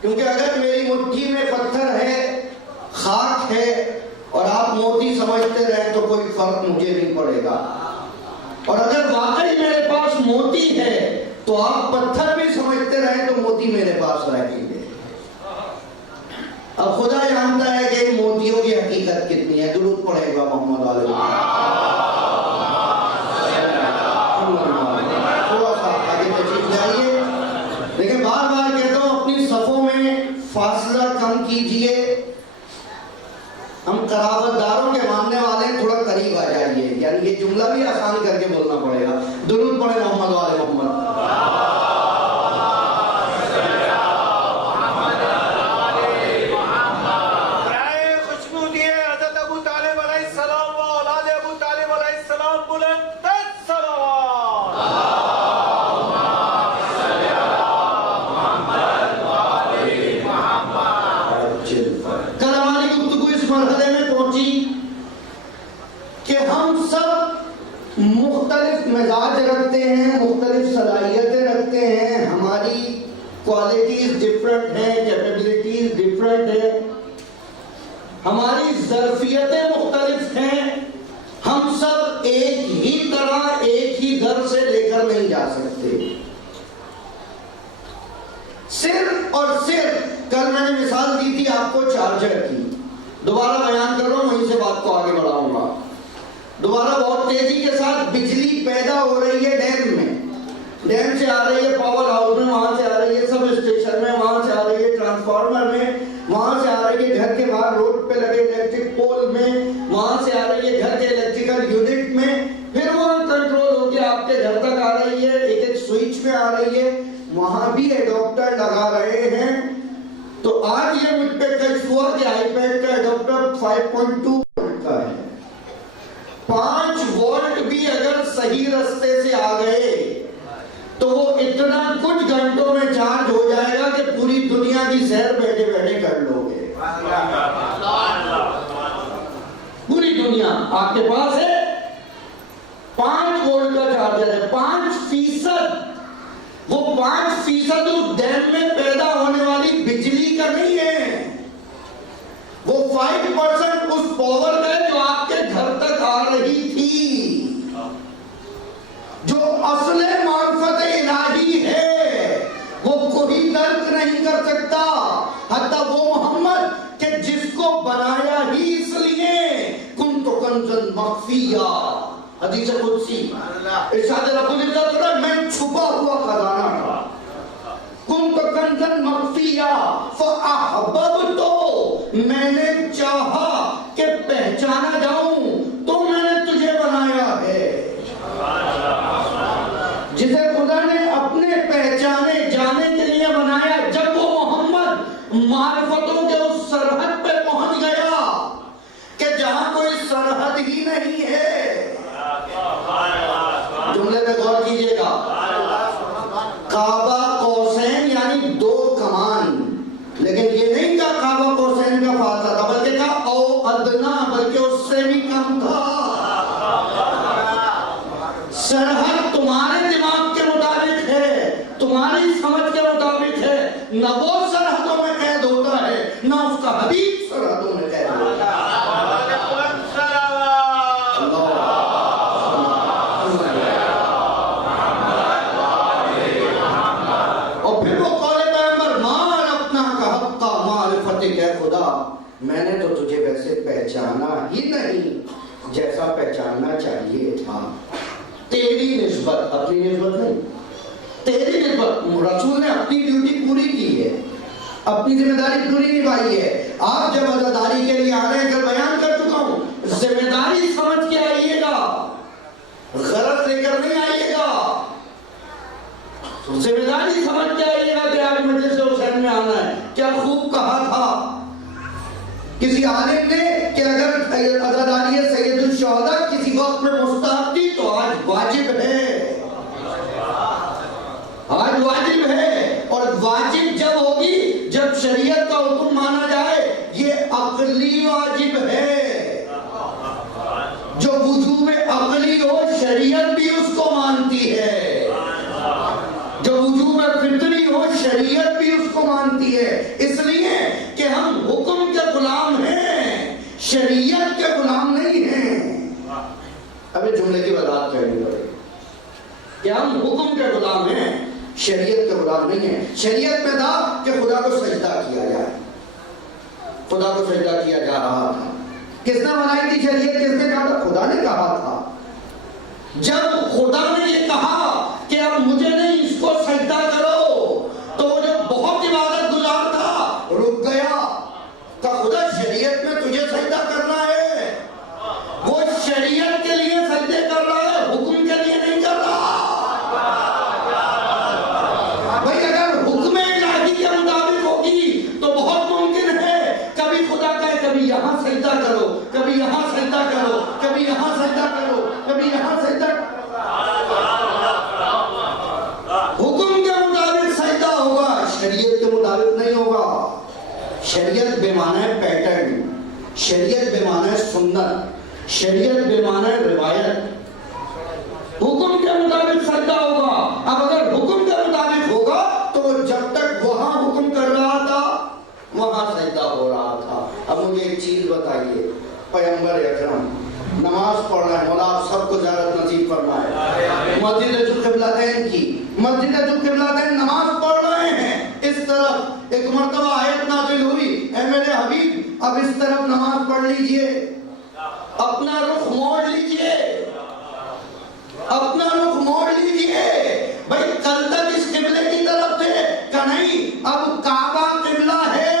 کیونکہ اگر میری مٹھی میں پتھر ہے, خاک ہے اور آپ موتی سمجھتے رہیں تو کوئی فرق مجھے نہیں پڑے گا, اور اگر واقعی میرے پاس موتی ہے تو آپ پتھر بھی سمجھتے رہیں تو موتی میرے پاس رہیں گے. اب خدا جانتا ہے کہ موتیوں کی حقیقت کتنی ہے. درود پڑھے گا محمد علیہ. لیکن بار بار کہتا ہوں اپنی صفوں میں فاصلہ کم کیجئے. ہم قرابت داروں کے ماننے والے ہیں, تھوڑا قریب آ جائیے. یعنی یہ جملہ بھی آسان کر کے بولنا پڑے گا. درود پڑھے محمد والے محمد. مزاج رکھتے ہیں, مختلف صلاحیتیں رکھتے ہیں, ہماری کوالٹیز ڈفرنٹ ہیں, کیپیبلٹیز ڈفرنٹ ہیں, ہماری ظرفیتیں مختلف ہیں. ہم سب ایک ہی طرح ایک ہی گھر سے لے کر نہیں جا سکتے. صرف اور صرف کل میں نے مثال دی تھی آپ کو چارجر کی, دوبارہ بیان کر رہا ہوں, وہیں سے بات کو آگے بڑھاؤں گا. دوبارہ بہت تیزی کے ساتھ بجلی پیدا ہو رہی ہے ڈیم میں, ڈیم سے آ رہی ہے پاور ہاؤس میں, وہاں سے آ رہی ہے سب اسٹیشن میں, وہاں سے آ رہی ہے ٹرانسفارمر میں, وہاں سے آ رہی ہے گھر کے باہر روڈ پہ لگے الیکٹرک پول میں, وہاں سے آ رہی ہے گھر کے الیکٹریکل یونٹ میں, پھر وہاں کنٹرول ہو کے آپ کے گھر تک آ رہی ہے, ایک ایک سوئچ میں آ رہی ہے. وہاں بھی ایڈاپٹر لگا رہے ہیں. تو آج یہ مجھ پہ کشف ہوا کہ آئی پیڈ کا ایڈاپٹر 5.2 وولٹ کا ہے. 5 وولٹ بھی اگر صحیح رستے سے آ گئے تو وہ اتنا کچھ گھنٹوں میں چارج ہو جائے گا کہ پوری دنیا کی سیر بیٹھے بیٹھے کر لو گے. پوری دنیا آپ کے پاس ہے. 5 وولٹ کا چارجر ہے. 5%, وہ 5% اس ڈیم میں پیدا ہونے والی بجلی کا نہیں ہے, وہ 5% اس پاور کا ہے جو آپ کے گھر تک آ رہی تھی. جو اصل معرفت الہی ہے وہ کوئی درک نہیں کر سکتا, حتیٰ وہ محمد کہ جس کو بنایا ہی اس لیے کنت کنزا مخفیا. حدیث قدسی ارشاد رب العزت ہو رہا ہے میں چھپا ہوا خزانہ تھا. کنت کنزا مخفیا فاحببت, میں نے چاہا کہ پہچانا جاؤں تو میں نے تجھے بنایا ہے. جسے خدا نے اپنے پہچانے جانے کے لیے بنایا, جب وہ محمد معرفتوں کے اس سرحد پہ پہنچ گیا کہ جہاں کوئی سرحد ہی نہیں ہے. جملے پہ غور کیجئے گا. کعبہ قوسین یعنی 2 کمان, لیکن یہ نہیں کہا کعبہ قوسین کا فاصلہ تھا, بلکہ کہا او ادنا, بلکہ اس سے بھی کم تھا. سرحد تمہارے دماغ کے مطابق ہے, تمہاری سمجھ کے مطابق ہے, نہ وہ سرحدوں میں قید ہوتا ہے نہ اس کا حبیب سرحدوں میں قید ہوتا ہے. اور پھر وہ قول پیغمبر مان اپنا کا حق کا معرفت کہ خدا میں نے تو تجھے ویسے پہچانا ہی نہیں جیسا پہچاننا چاہیے تھا. تیری نسبت, اپنی نسبت نہیں. تیری نسبت رسول نے اپنی ڈیوٹی پوری کی ہے، اپنی ذمہ داری پوری نبھائی ہے. آپ جب عزاداری کے لیے آ رہے ہیں، کل بیان کر چکا ہوں، ذمہ داری سمجھ کے آئیے گا، غلط لے کر نہیں آئیے گا. ذمہ داری سمجھ کے آئیے گا کہ آج مجلس حسین میں آنا ہے. کیا خوب کہا تھا کسی عالم نے کہ اگر عزاداری سید الشہداء کسی وقت میں مستحب تھی تو آج واجب ہے. آج واجب ہے، اور واجب جب ہوگی جب شریعت کا حکم مانا جائے. یہ عقلی واجب ہے، جو وجوب عقلی ہو شریعت بھی اس کو مانتی ہے، جو وجوب فطری ہو شریعت بھی اس کو مانتی ہے. اس لیے کہ ہم حکم کے غلام ہیں، شریعت کے غلام نہیں ہیں. اب اس جملے کی وضاحت کرنی پڑے گی کہ ہم حکم کے غلام ہیں، شریعت کے غلام نہیں ہیں. شریعت میں تھا کہ خدا کو سجدہ کیا جائے، خدا کو سجدہ کیا جا رہا تھا. کس نے بنائی تھی شریعت؟ کس نے کہا تھا؟ خدا نے کہا تھا. جب خدا نے یہ کہا کہ اب مجھے نہیں اس کو سجدہ کرو، تو وہ جو بہت عبادت گزار تھا رک گیا. کہا خدا شریعت میں تجھے سجدہ کرنا ہے، وہ شریعت کے لیے سجدے کر رہا ہے، حکم کے لیے نہیں کر رہا. بھائی اگر حکم الہی کے مطابق ہوگی تو بہت ممکن ہے کبھی خدا کہے کبھی یہاں سجدہ کرو، کبھی یہاں سجدہ کرو، کبھی یہاں سجدہ کرو، کبھی یہاں سجدہ کرو. حکم کے مطابق سجدہ ہوگا، شریعت کے مطابق نہیں ہوگا. شریعت بے معنی ہے پیٹرن، شریعت بے معنی ہے سنت، شریعت بے معنی ہے روایت. حکم کے مطابق سجدہ ہوگا. اب اگر حکم کے مطابق ہوگا تو جب تک وہاں حکم کر رہا تھا وہاں سجدہ ہو رہا تھا. اب مجھے ایک چیز بتائیے، پیغمبر اکرم نماز پڑھ رہے ہیں، مولا آپ سب کو زیارت نصیب فرمائے. مسجد القبلتین کی، مسجد القبلتین نماز پڑھ رہے ہیں، اس طرف ایک مرتبہ آیت نازل ہوئی، اے میرے حبیب اب اس طرف نماز پڑھ لیجئے، اپنا رخ موڑ لیجئے، اپنا رخ موڑ لیجئے. بھائی کل تک اس قبلے کی طرف تھے کہ نہیں، اب کعبہ قبلہ ہے،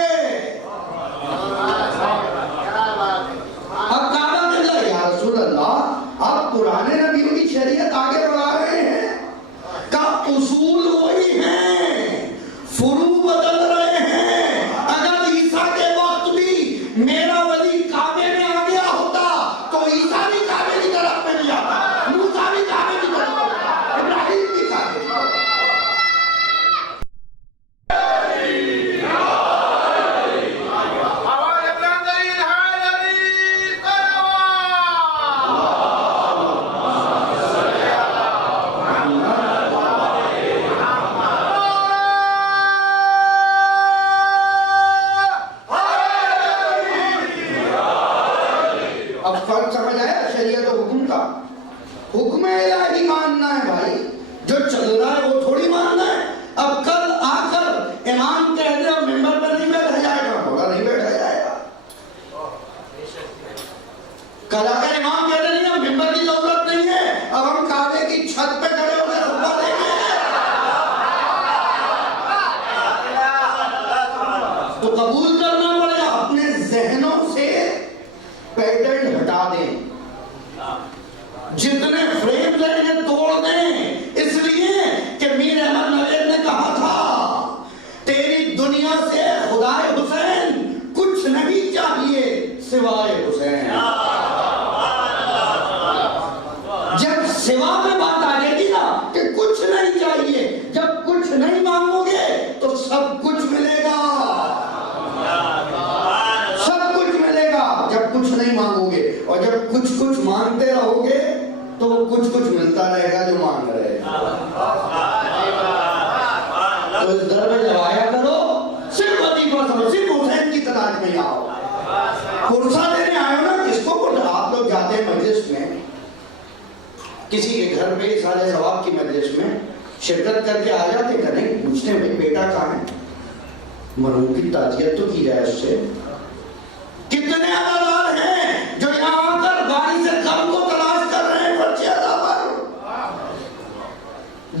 اب کعبہ قبلہ. یا رسول اللہ آپ پرانے نبیوں کی شریعت آگے بڑھا رہے ہیں، کا اصول وہی ہیں، فروع بدل رہے ہیں. اگر عیسیٰ کے وقت بھی میرا ولی کعبے میں آ گیا ہوتا تو عیسیٰ بھی کعبے کی طرف میں نہیں آتا، موسیٰ بھی کعبے کی طرف ہوتا، ابراہیم بھی کعبے کی طرف. اب فرق سمجھ آیا شریعت و حکم کا؟ حکم الہی ماننا ہے بھائی، جو چل رہا ہے وہ تھوڑی ماننا ہے. اب کل آ کر امام کہہ دے ممبر پر نہیں بیٹھا جائے گا، ہوگا نہیں بیٹھا جائے گا. کل آ کر امام کہہ دے نہیں ممبر کی ضرورت نہیں ہے، اب ہم کعبے کی چھت پہ کھڑے ہو کے خطبہ دیں گے، تو قبول کرنا پڑے گا. اپنے ذہنوں سے پیٹرن ہٹا دیں، جتنے فریم لیں گے توڑ دیں. اس لیے کہ میر احمد نوید نے کہا تھا تیری دنیا سے خدائے حسین کچھ نہیں چاہیے سوائے حسین. جب سوا میں بات آ جائے گی نا کہ کچھ نہیں چاہیے، جب کچھ نہیں مانگو گے تو سب کچھ ملے گا، سب کچھ ملے گا جب کچھ نہیں مانگو گے. اور جب کچھ کچھ مانگتے رہو گے تو وہ کچھ کچھ ملتا رہے گا جو مانگ رہے ہیں. تو اس در میں لگایا کرو، صرف وظیفہ سمجھو، صرف حسین کی تلاش میں آؤ. پرسہ دینے آئے ہو نا کس کو؟ آپ لوگ جاتے ہیں مجلس میں، کسی کے گھر پہ سارے ثواب کی مجلس میں شرکت کر کے آ جاتے کہ نہیں، پوچھتے ہیں بھائی بیٹا کہاں ہے، مرحوم کی تعزیت تو کی جائے اس سے. کتنے عدالت ہیں جو یہاں آ کر گاڑی سے غم کو تلاش کر رہے ہیں، فرشتے عذاب پر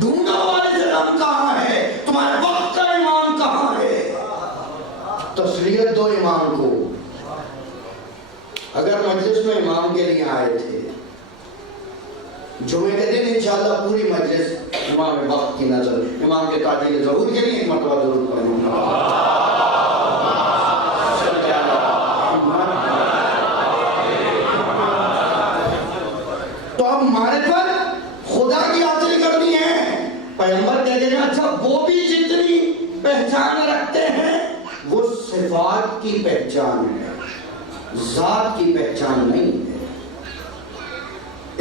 ڈھونڈو والے سے غم اگر مجلس میں امام کے لیے آئے تھے، جمعے کے دن انشاءاللہ پوری مجلس امام وقت کی نظر امام کے تعجیل ضرور کے لیے ایک مرتبہ ضرور پڑھیں گے. تو اب معرفت خدا کی حاصل کرنی ہے. پیغمبر کہتے ہیں اچھا وہ بھی جتنی پہچان رکھتے ہیں وہ صفات کی پہچان ہے، ذات کی پہچان نہیں ہے.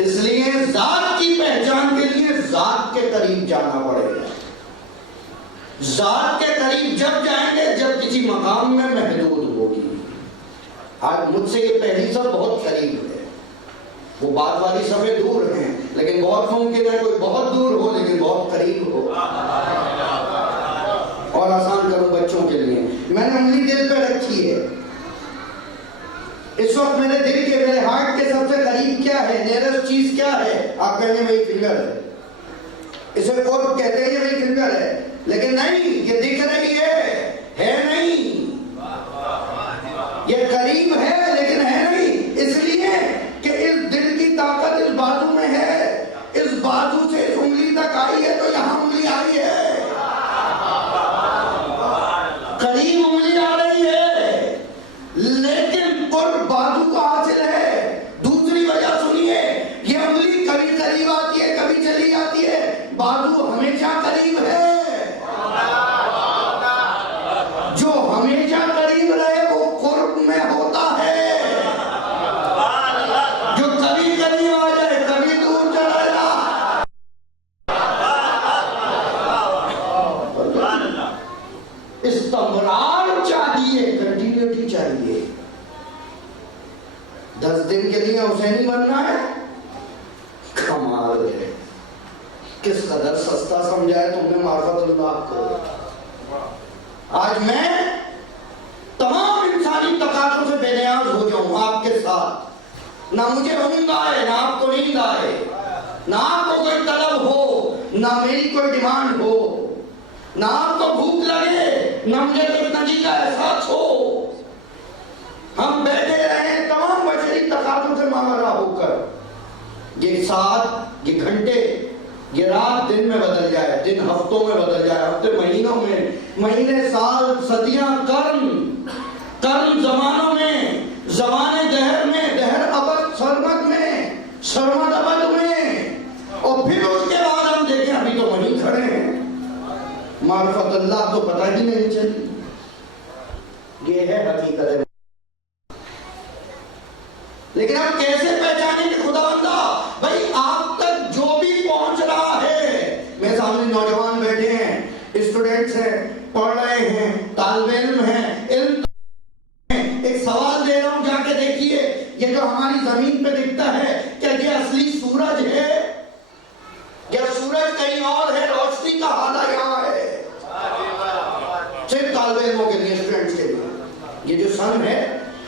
اس لیے ذات کی پہچان کے لیے ذات کے قریب جانا پڑے گا. ذات کے قریب جب جائیں گے جب کسی مقام میں محدود ہوگی. آج مجھ سے یہ پہلی سب بہت قریب ہے، وہ بات والی صفحے دور ہیں، لیکن بہت ممکن ہے کوئی بہت دور ہو لیکن بہت قریب ہو. اور آسان کروں بچوں کے لیے، میں نے انگلی دل پہ رکھی ہے. اس وقت میرے دل کے میرے ہارٹ کے سب سے قریب کیا ہے، نیرسٹ چیز کیا ہے؟ آپ کہیں گے وہی فنگر ہے. اسے قرب کہتے ہیں، یہ وہی فنگر ہے. لیکن نہیں، یہ دکھ رہی ہے نہیں. یہ قریب ہے لیکن ہے نہیں، اس لیے کہ اس دل کی طاقت اس بازو میں ہے. اس بازو سے اس انگلی تک آئی ہے تو یہاں انگلی آئی ہے. قریب انگلی آ رہی ہے لیکن قرب بازو کا حاصل ہے. دوسری وجہ سنیے، یہ انگلی کبھی قریب آتی ہے کبھی چلی جاتی ہے، بازو ہمیشہ قریب ہے. جو ہمیشہ قریب رہے وہ قرب میں ہوتا ہے. جو کبھی قریب آ جائے کبھی دور چلا جائے. استمرار چاہیے، کنٹینیوٹی چاہیے. 10 دن کے لیے حسینی بننا ہے، کمال ہے. کس قدر سستا سمجھا ہے تم نے معرفت اللہ کو. آج میں تمام انسانی تقاضوں سے بے نیاز ہو جاؤں آپ کے ساتھ. نہ مجھے اونگ آئے، نہ آپ کو نیند آئے، نہ آپ کو کوئی طلب ہو، نہ میری کوئی ڈیمانڈ ہو، نہ آپ کو بھوک لگے، نہ مجھے ٹیکنالوجی کا احساس ہو. ہم بیٹھے رہیں تمام بشری تقاضوں سے ماورا ہو کر. یہ ساتھ، یہ گھنٹے، یہ رات دن میں بدل جائے، دن ہفتوں میں بدل جائے، ہفتے مہینوں میں، مہینے سال، صدیاں قرن زمانوں میں، زمانے دہر میں، دہر ابد سرمد میں، سرمد ابد میں. اور پھر اس کے بعد ہم دیکھیں ابھی تو وہیں کھڑے ہیں. معرفت اللہ تو پتہ ہی نہیں چلی. یہ ہے حقیقت. لیکن آپ کیسے پہچانیں کہ خدا بندہ بھائی آپ تک جو بھی پہنچ رہا ہے. میرے سامنے نوجوان بیٹھے ہیں، اسٹوڈنٹس ہیں، پڑھ رہے ہیں، طالب علم ہیں، علم ہیں. ایک سوال دے رہا ہوں، جا کے دیکھیے یہ جو ہماری زمین پہ دکھتا ہے کیا یہ اصلی سورج ہے یا سورج کہیں اور ہے؟ روشنی کا حالہ یہاں ہے. صرف طالب علموں کے لیے، اسٹوڈنٹس کے لیے. یہ جو سن ہے،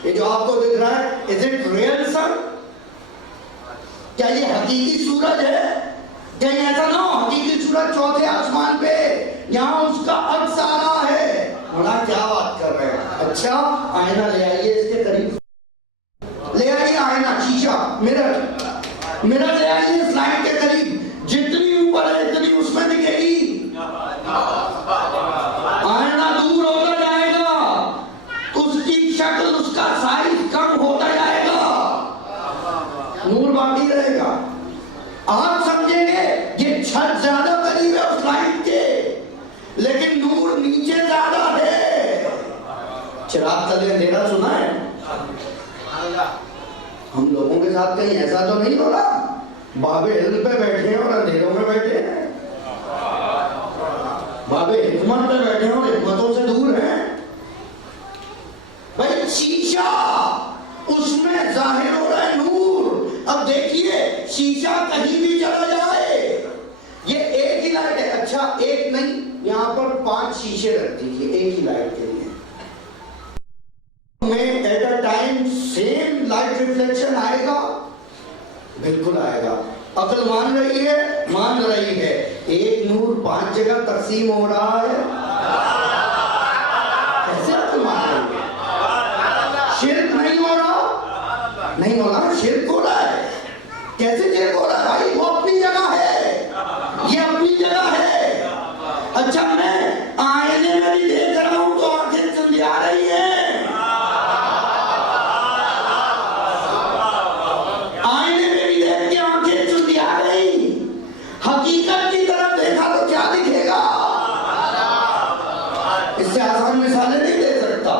یہ جو آپ کو دکھ رہا ہے، is it real sun؟ کیا یہ حقیقی سورج ہے؟ کہیں ایسا نہ ہو حقیقی سورج چوتھے آسمان پہ، یہاں اس کا عکس آ رہا ہے. مولانا کیا بات کر رہے ہیں؟ اچھا آئینہ لے آئیے اس کے قریب، لے آئیے آئینہ، شیشہ، مرر لے آئیے اس لائٹ کے قریب. جتنی اوپر ہے اتنی اس میں دکھے گی. آئینہ دور ہوتا جائے گا، اس کی شکل، اس کا سائز کم ہوتا جائے گا، نور باقی رہے گا. آپ سمجھیں گے یہ چھت زیادہ قریب ہے اس لائٹ کے، لیکن نور نیچے زیادہ ہے. چراغ تلے اندھیرا سنا ہے؟ ہم لوگوں کے ساتھ کہیں ایسا تو نہیں ہو رہا؟ باب علم پہ بیٹھے ہیں اور اندھیروں میں بیٹھے ہیں، باب حکمت پہ بیٹھے ہیں اور حکمتوں سے دور ہیں. بھائی شیشہ، اس میں ظاہر ہو رہا ہے نور. اب دیکھیے شیشہ کہیں بھی چلا جائے، یہ ایک ہی لائٹ ہے. اچھا ایک نہیں، یہاں پر 5 شیشے رکھ دیجیے ایک ہی لائٹ کے لیے. میں at a time same light reflection آئے گا؟ بالکل آئے گا. عقل مان رہی ہے؟ مان رہی ہے. ایک نور 5 جگہ تقسیم ہو رہا ہے. کیسے عقل مان رہی ہے؟ شرک نہیں ہو رہا؟ نہیں مولانا شرک ہو رہا ہے. کیسے شرک ہو رہا ہے بھائی؟ وہ اپنی جگہ ہے, یہ اپنی جگہ ہے. اچھا میں آئینے میں بھی دیکھ رہا ہوں تو آنکھیں چندی آ رہی ہیں, آئینے میں بھی دیکھ کے آنکھیں چندی آ رہی. حقیقت کی طرف دیکھا تو کیا دکھے گا؟ اس سے آسان مثالیں نہیں دے سکتا.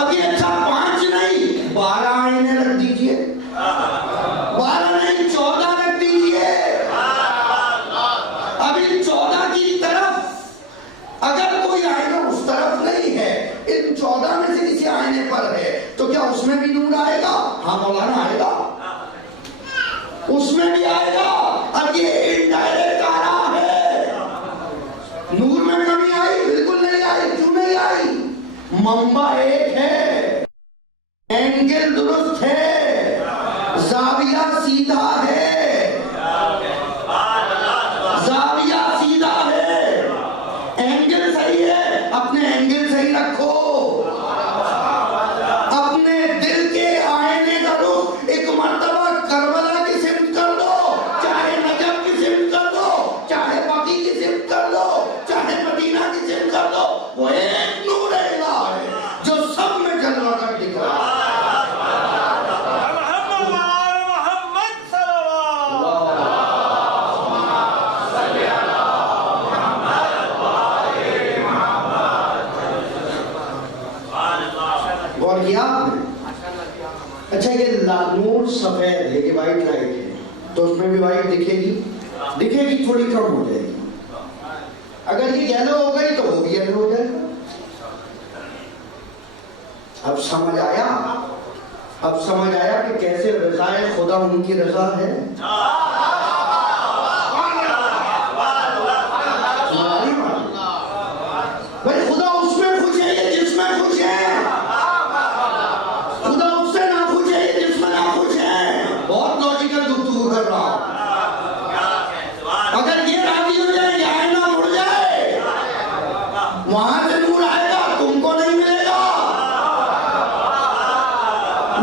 اب یہ اچھا 5 نہیں 12 آئینے رکھ دیجئے, 12 نہیں 14 رکھ دیجئے. اب ان 14 کی طرف اگر کوئی آئینہ اس طرف نہیں ہے, ان 14 میں سے کسی آئینے پر ہے, تو کیا اس میں بھی نور آئے گا؟ ہاں مولانا آئے گا, اس میں بھی آئے گا. اب یہ انڈائریکٹ آ رہا ہے. نور میں کمی آئی؟ بالکل نہیں آئی. کیوں نہیں آئی؟ منبع ایک ہے, اینگل درست ہے, زاویہ سیدھا ہے, زاویہ سیدھا ہے, اینگل صحیح ہے. اپنے اینگل صحیح رکھو. اپنے دل کے آئینے کا رخ ایک مرتبہ کربلا کی سمت کر دو, چاہے نجف کی سمت کر دو, چاہے بقیع کی سمت کر دو, چاہے مدینہ کی سمت کر دو, وہ ایک نور الہ ہے جو سب میں جلوہ کر دکھ رہا ہے. غور کیا آپ نے؟ اچھا یہ نور سفید ہے, یہ وائٹ لائٹ ہے, تو اس میں بھی وائٹ دکھے گی, دکھے گی, تھوڑی کم ہو جائے گی. اگر یہ یلو ہو گئی تو وہ بھی یلو ہو جائے گا. اب سمجھ آیا, اب سمجھ آیا کہ کیسے رضائے خدا ان کی رضا ہے. بھائی خدا اس میں خوش ہے یہ جس میں خوش ہے, خدا اس سے نہ خوش ہے یہ جس میں نہ خوش ہے. بہت لاجیکل گفتگو کر رہا ہوں. اگر یہ راضی ہو جائے کہ آئینہ مڑ جائے, وہاں سے نور آئے گا, تم کو نہیں ملے گا.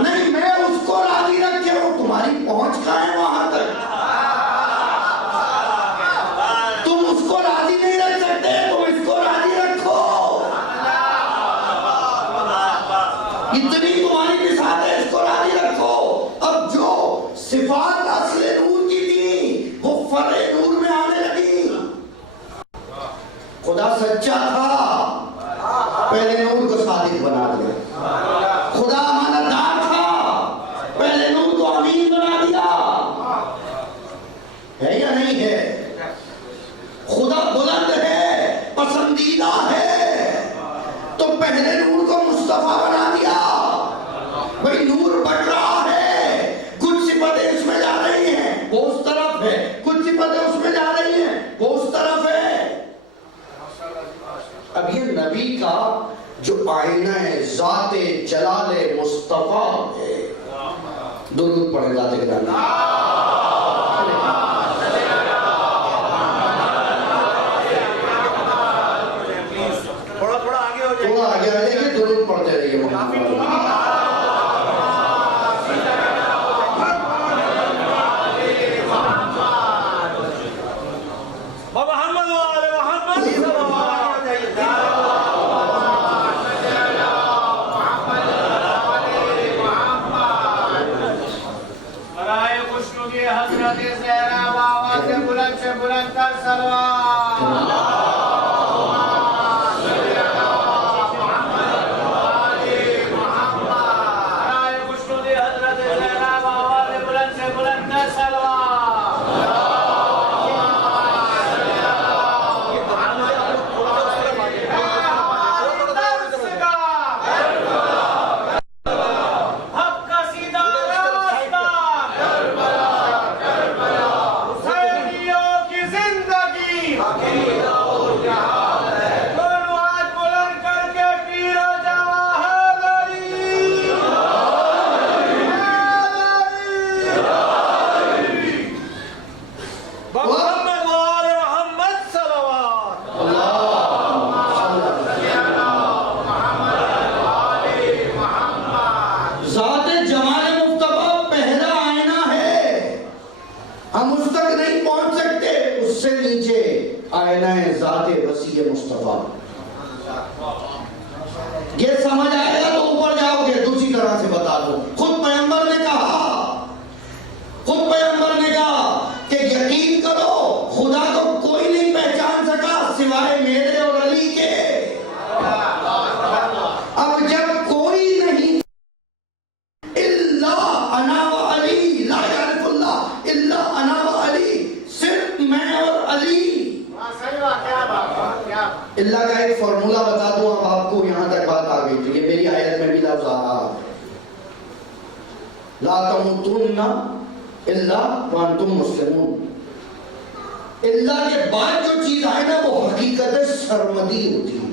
نہیں میں اس کو راضی رکھے ہوں, تمہاری پہنچ کہاں ہے وہاں تک؟ تم اس کو راضی نہیں رکھ سکتے, تم اس کو راضی رکھو. اتنی تمہاری مثال ہے, اس کو راضی رکھو. اب جو صفات اصل نور کی تھی وہ فرع نور میں آنے لگی. خدا سچا تھا, پہلے نور کو صادق بنا دیا. خدا امانتدار تھا, پہلے نور کو امین بنا دیا. ہے یا نہیں ہے؟ خدا بلند ہے, پسندیدہ ہے, تو پہلے نور کو مصطفیٰ بنا دیا. بھئی نور بڑھ رہا ہے, کچھ صفتیں اس میں جا رہی ہیں, وہ اس طرف ہے, کچھ صفتیں اس میں جا رہی ہیں, وہ اس طرف ہے. اب یہ نبی کا جو آئینہ ذات جلال مصطفیٰ ہے, درود پڑھے ذات جلال. تھوڑا آگے ہو جائے, تھوڑا آگے آ جائیے, درود پڑھتے رہیے. زندگی ذات وسیع مصطفیٰ. یہ سمجھ آئے گا تو اوپر جاؤ گے. دوسری طرح سے بتا دو, خود پیغمبر نے کہا کہ یقین کرو خدا کو کوئی نہیں پہچان سکا سوائے میرے اور علی کے. اب جب کوئی نہیں الا انا و علی, لا یعرف اللہ الا انا و علی, صرف میں اور علی. اللہ کا ایک فارمولہ بتا دوں, اب آپ کو یہاں تک بات آ گئی. تو یہ میری آیت میں بھی لفظ آ رہا ہے, لا تموتن الا وانتم مسلمون. اللہ کے بعد جو چیز آئے نا وہ حقیقت سرمدی ہوتی ہے,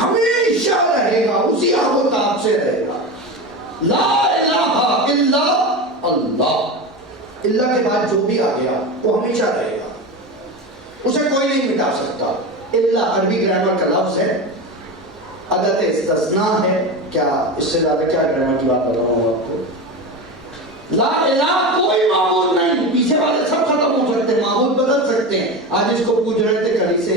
ہمیشہ رہے گا, اسی آب و تاب سے رہے گا. لا الہ الا اللہ, اللہ کے بعد جو بھی آ گیا وہ ہمیشہ رہے گا, اسے کوئی نہیں مٹا سکتا. اللہ عربی گرامر کا لفظ ہے, عدد استثناء ہے. کیا اس سے زیادہ کیا گرامر کی بات بتاؤں آپ کو. لا الہ کوئی معبود نہیں, پیچھے والے سب ختم ہو سکتے ہیں, معبود بدل سکتے ہیں. آج اس کو پوچھ رہے تھے کلیسے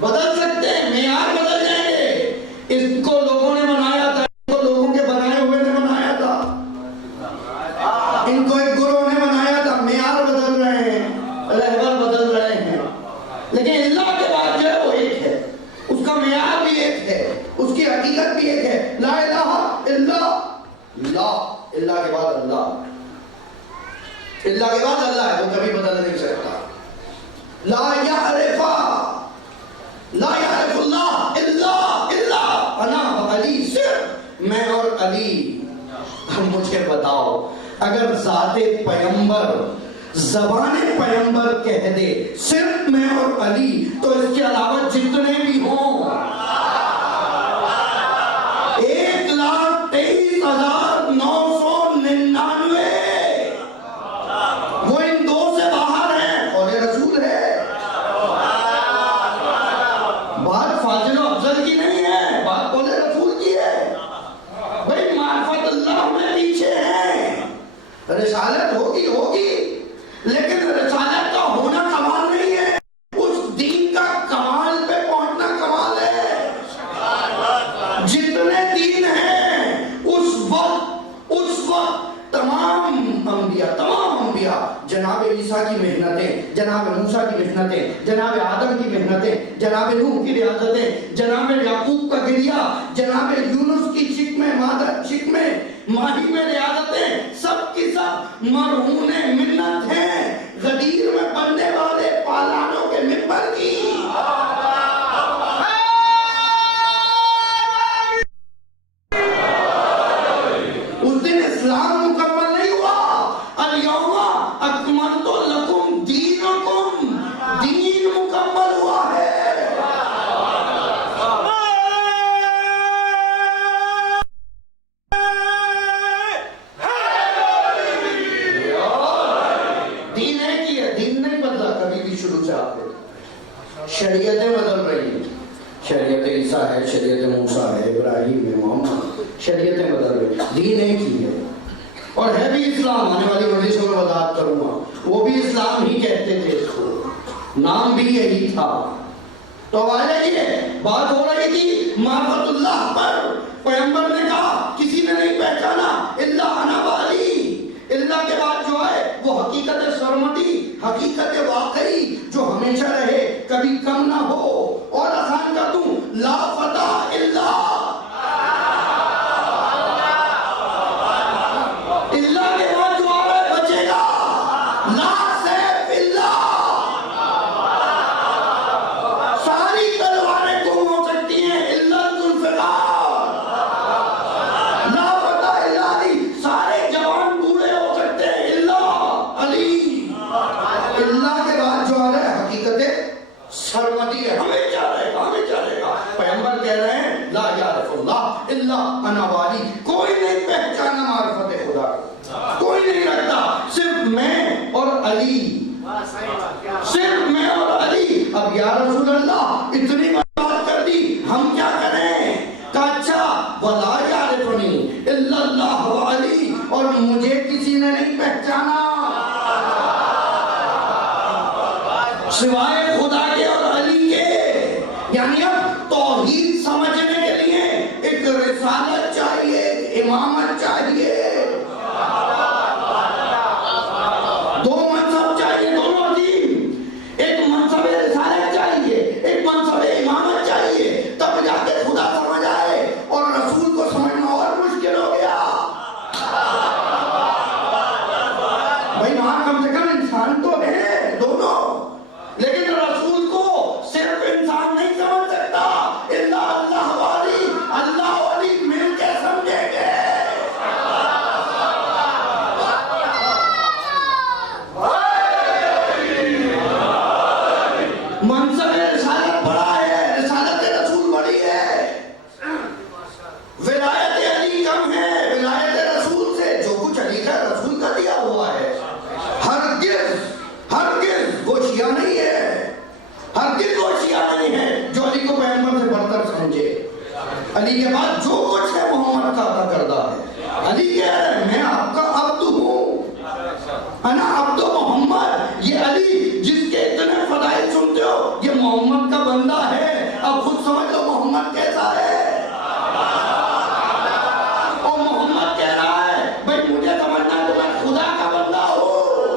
بدل سکتے ہیں, معیار بدل جائیں گے. اس کو لوگوں نے بنایا تھا, اس کو لوگوں کے بنائے ہوئے نے بنایا تھا, ان کو ایک گروہ نے بنایا تھا. معیار بدل رہے ہیں, رہبر بدل رہے ہیں, لیکن اللہ کے بعد جو ہے وہ ایک ہے, اس کا معیار بھی ایک ہے, اس کی حقیقت بھی ایک ہے. لا الہ الا اللہ, اللہ کے بعد اللہ, اللہ کے بعد اللہ ہے, وہ کبھی بدل نہیں سکتا. لا یعرف اللہ الا انا و علی, صرف میں اور علی. مجھے بتاؤ, اگر ذات پیغمبر زبان پیغمبر کہہ دے صرف میں اور علی, تو اس کے علاوہ جتنے بھی ہوں 1,23,999 وہ ان دو سے باہر ہیں, اور یہ رسول ہے. بات فاضل و افضل کی نہیں ہے, بات بولے رسول کی ہے. بھئی معرفت اللہ میں پیچھے ہیں. رسالت ہوگی, لیکن رسالت کا ہونا کمال نہیں ہے, اس دین کا کمال پہ پہنچنا کمال ہے. جتنے دین ہیں اس وقت تمام انبیاء جناب عیسیٰ کی محنتیں, جناب موسیٰ کی محنتیں, جناب آدم کی محنتیں, جناب نوح کی ریاضتیں, جناب یعقوب کا گریہ, جناب یونس کی شکم ماہی میں ریاضتیں, سب کی سب مرہون منت ہیں غدیر میں بننے والے پالانوں کے منبر کی. اس دن اسلام مکمل نہیں ہوا. الیوم اکملت لکم دینکم, دین مکمل ہوا ہے. دین ہے کی ہے, دین نہیں بدلا کبھی بھی شروع سے آپ نے. شریعتیں بدل رہی ہیں, شریعت عیسیٰ ہے, شریعت موسیٰ ہے, ابراہیم ہے, محمد, شریعتیں بدل رہی ہیں, دین ایک ہی ہے. اور ہے بھی اسلام, آنے والی مجلسوں میں وضاحت کروں گا, وہ بھی اسلام ہی کہتے تھے, اس کو نام بھی یہی تھا. تو آج یہ بات ہو رہی تھی معرفت اللہ پر. پیغمبر نے کہا کسی نے نہیں پہچانا الا انا و علی. اللہ کے بعد جو ہے وہ حقیقت سرمدی, حقیقت واقعی جو ہمیشہ رہے, کبھی کم نہ ہو. اور آسان کر دوں, لا فتح الا اللہ کے بعد جو آ رہا ہے بچے گا. لا سیف الا, ساری تلواریں گم ہو سکتی ہیں الا ذوالفقار. لا فتح الا علی, سارے جوان بوڑھے ہو سکتے ہیں الا علی. اللہ کے بعد جو آ رہا ہے حقیقت سرمدی ہے, ہمیشہ رہے گا. پیغمبر کہہ رہے ہیں لا یعرف اللہ الا انا و علی, کوئی نہیں پہچانا معرفت خدا, کوئی نہیں رکھتا, صرف میں اور علی, صرف میں اور علی. اب یا رسول اللہ اتنی بات کر دی, ہم کیا کریں؟ کہا اچھا ولا یعرفنی الا اللہ و علی, اور مجھے کسی نے نہیں پہچانا. سوائے خدا کے اور علی کے. یعنی اب توحید سمجھنے کے لیے ایک رسالت چاہیے, ایک امامت چاہیے, دو منصب چاہیے, دونوں عظیم. ایک منصب رسالت چاہیے, ایک منصب امامت چاہیے, تب جا کے خدا سمجھ آئے. اور رسول کو سمجھنا اور مشکل ہو گیا. بھائی وہاں کم سے کم انسان تو ہے دونوں, لیکن رسول کو صرف انسان نہیں سمجھ سکتا. اللہ والی, اللہ والی مل کے سمجھیں گے. منصب رسالت بڑا ہے, رسالت رسول بڑی ہے. ولایت علی کم ہے ولایت رسول سے. جو کچھ علی کا رسول کا دیا ہوا ہے, ہرگز وہ شیعہ نہیں ہے, ہرگز وہ شیعہ نہیں ہے جو علی کو پیغمبر سے بڑھ کر سمجھے. علی کے بعد جو کچھ ہے محمد کا عطا کردہ ہے. علی کہہ رہے ہیں میں آپ کا عبد ہوں, انا عبد محمد. یہ علی جس کے اتنے فضائل سنتے ہو یہ محمد کا بندہ ہے. اب خود سمجھ لو محمد کیسا ہے. اور محمد کہہ رہا ہے بھائی مجھے سمجھنا ہے تو میں خدا کا بندہ ہوں.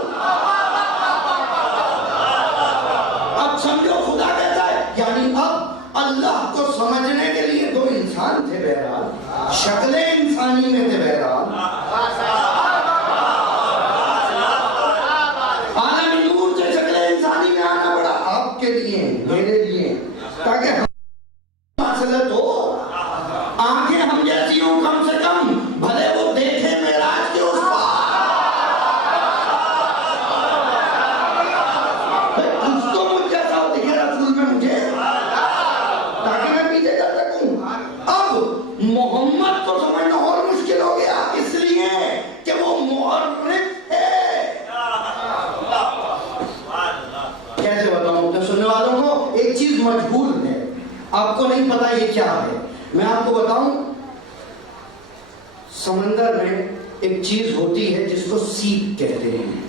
اب سمجھو خدا کہتا ہے. یعنی اب اللہ کو سمجھنے کے لیے دو انسان تھے بہرحال, شکلیں انسانی میں تھے بہرحال. عالم نور سے شکلیں انسانی میں آنا پڑا آپ کے لیے میرے لیے, تاکہ ہم مسلط ہو. آنکھیں ہم جیسی ہوں کم سے کم, بھلے وہ دیکھیں معراج کے اس پار. کچھ تو مجھ جیسا ہو دکھے رسول میں مجھے, تاکہ میں پیچھے جا سکوں. اب محمد کو سمجھنا اور مشکل ہو گیا, اس لیے کہ وہ معرف ہے. کیسے بتاؤں اپنے سننے والوں کو, ایک چیز مجبور ہے, آپ کو نہیں پتا یہ کیا ہے. میں آپ کو بتاؤں, سمندر میں ایک چیز ہوتی ہے جس کو سیپ کہتے ہیں.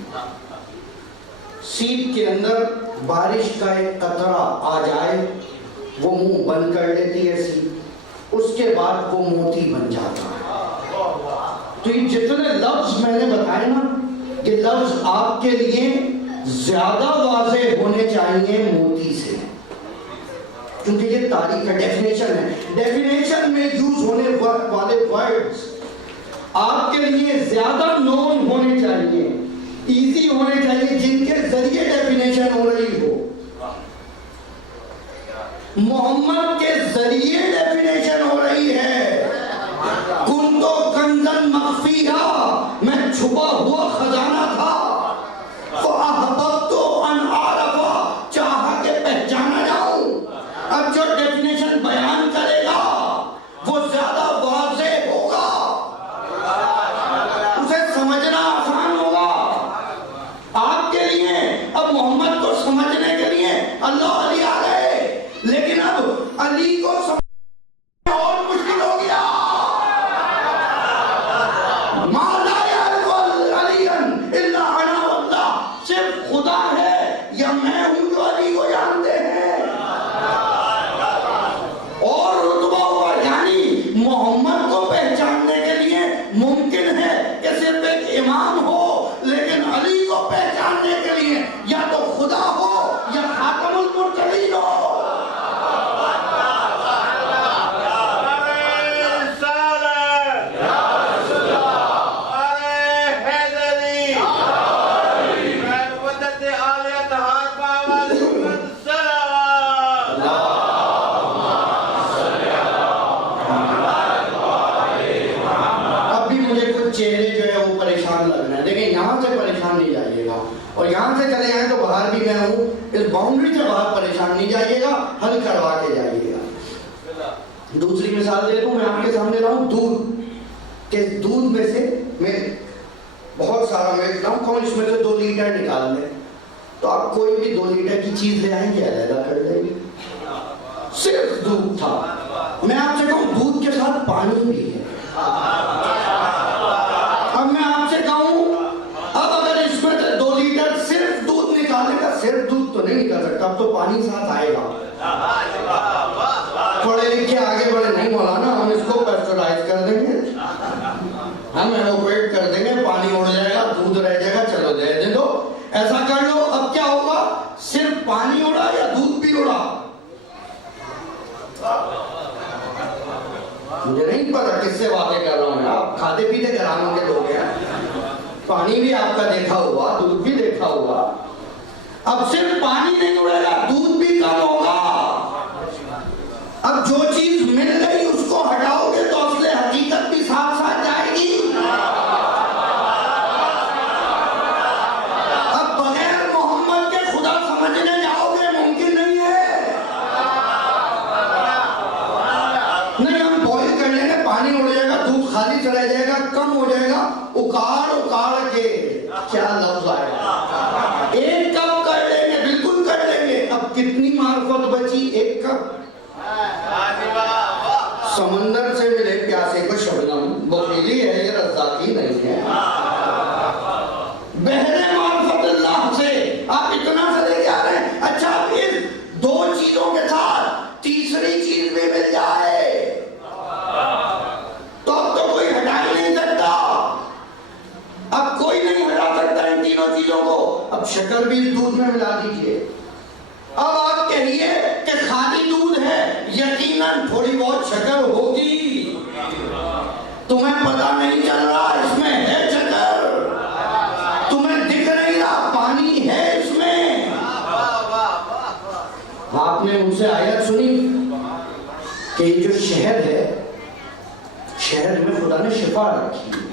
سیپ کے اندر بارش کا ایک قطرہ آ جائے, وہ منہ بند کر لیتی ہے سیپ, اس کے بعد وہ موتی بن جاتا ہے. تو یہ جتنے لفظ میں نے بتائے نا, کہ لفظ آپ کے لیے زیادہ واضح ہونے چاہیے موتی سے, کیونکہ یہ تاریخ کا ڈیفینیشن ہے. ڈیفینیشن میں یوز ہونے والے ورڈز آپ کے لیے زیادہ نون ہونے چاہیے, ایزی ہونے چاہیے, جن کے ذریعے ڈیفینیشن ہو رہی ہو. محمد کے ذریعے ڈیفینیشن ہو رہی ہے. کنتو کنزن مخفیہ, میں چھپا ہوا خزانہ تھا. فاحببت ان اعرف, چاہا کہ پہچانا جاؤں. اب جو ڈیفینیشن بیان کرے گا وہ زیادہ واضح ہوگا, اسے سمجھنا آسان ہوگا آپ کے لیے. اب محمد کو سمجھنے کے لیے اللہ علی آ گئے, لیکن اب علی کو سمجھنا اور مشکل ہو گیا. ما لا یعرف علی الا انا واللہ, صرف خدا ہے یا میں ہوں جو علی کو جانتے ہیں. اور رتبہ ہوا, یعنی محمد کو پہچاننے کے لیے ممکن ہے کہ صرف ایک امام ہو, لیکن علی کو پہچاننے کے لیے یا تو خدا ہو یا خاتم المرسلین ہو. چہرے جو ہے وہ پریشان لگ رہے ہیں, لیکن یہاں سے پریشان نہیں جائیے گا, اور یہاں سے چلے جائیں تو باہر بھی میں ہوں, اس باؤنڈری سے باہر پریشان نہیں جائیے گا, حل کروا کے جائیے گا. دوسری مثال دے دوں میں آپ کے سامنے لاؤں, دودھ کہ دودھ میں سے میں بہت سارا ملک لاؤں, کون اس میں سے 2 لیٹر نکال لیں, تو آپ کوئی بھی 2 لیٹر کی چیز لے آئیں گے, علیحدہ کر دیں گے. صرف دودھ تھا. میں آپ سے کہوں دودھ کے ساتھ پانی بھی ہے. اب میں آپ سے کہوں, اب اگر اس میں سے 2 لیٹر صرف دودھ نکالے گا, صرف دودھ تو نہیں نکال پانی ساتھ آئے گا. پڑھے لکھے آگے بڑھے نہیں مولانا ہم اس کو پیسچرائز کر دیں گے, ہم ایویپویٹ کر دیں گے, پانی اڑ جائے گا, دودھ رہ جائے گا, چلو دے دو, ایسا کر لو. اب کیا ہوگا, صرف پانی اڑا یا دودھ بھی اڑا؟ مجھے نہیں پتا کس سے باتیں کر رہا ہوں میں, آپ کھاتے پیتے گھرانوں کے لوگ ہیں, پانی بھی آپ کا دیکھا ہوا, دودھ بھی دیکھا ہوا. اب صرف پانی نہیں اڑے گا, دودھ بھی کم ہوگا. اب جو چیز مل گئی اس کو ہٹاؤ گے تو اصل حقیقت بھی ساتھ ساتھ جائے گی. اب بغیر محمد کے خدا سمجھنے جاؤ گے, ممکن نہیں ہے. نہیں ہم بوائل کر لیں گے, پانی اڑ جائے گا, دودھ خالی چلا جائے گا, کم ہو جائے گا, اکاڑ کے کیا لفظ آئے گا, ایک کپ کر لیں گے, بالکل کر لیں گے. اب کتنی معرفت بچی, ایک کپ. سمندر سے ملے پیاسے کو شبنم, بخیلی ہے یہ رزاقی نہیں ہے. بہرے معرفت اللہ سے آپ اتنا سے لے کے آ رہے ہیں. اچھا پھر دو چیزوں کے ساتھ تیسری چیز بھی مل جائے تو اب تو کوئی ہٹا ہی نہیں سکتا. اب کوئی نہیں ہٹا سکتا ان تینوں چیزوں کو. اب شکر بھی اس دودھ میں ملا دیجئے. اب آپ کہیے کہ خالی دودھ ہے, یقیناً تھوڑی بہت شکر ہوگی, تمہیں پتہ نہیں چل رہا اس میں ہے شکر, تمہیں دکھ نہیں رہا پانی ہے اس میں. آپ نے ان سے آیت سنی کہ یہ جو شہد ہے, شہد میں خدا نے شفا رکھی ہے.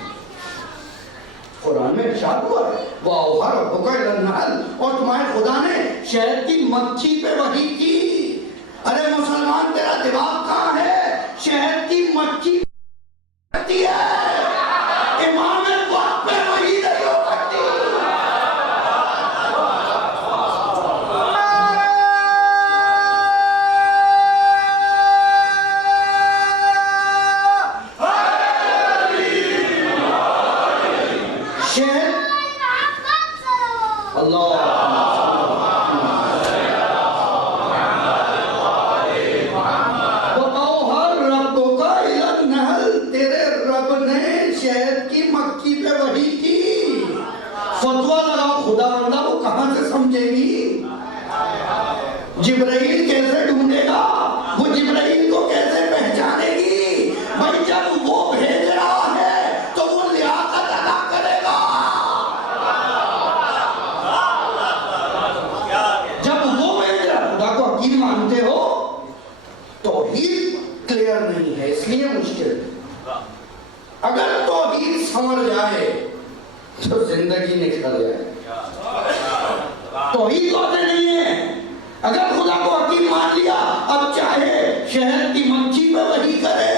قرآن میں ارشاد ہوا ہے وَأَوْحَى رَبُّكَ إِلَى النَّحْلِ, اور تمہارے خدا نے شہد کی مکھی پہ وحی کی. ارے مسلمان تیرا دماغ کہاں ہے, شہد کی مکھی کرتی ہے, امام وقت پہ وحی نہیں ہو کرتی. جبرائیل کیسے ڈھونڈے گا, وہ جبرائیل کو کیسے پہچانے گی؟ بھائی جب وہ بھیج رہا ہے تو وہ لیاقت ادا کرے گا. جب وہ بھیج رہا, خدا کو حکیم مانتے ہو, توحید کلیئر نہیں ہے اس لیے مشکل. اگر توحید سمجھ جائے تو زندگی نکل جائے. توحید ہوتے نہیں ہے. اگر خدا کو حکیم مان لیا, اب چاہے شہد کی مکھی پہ وحی کرے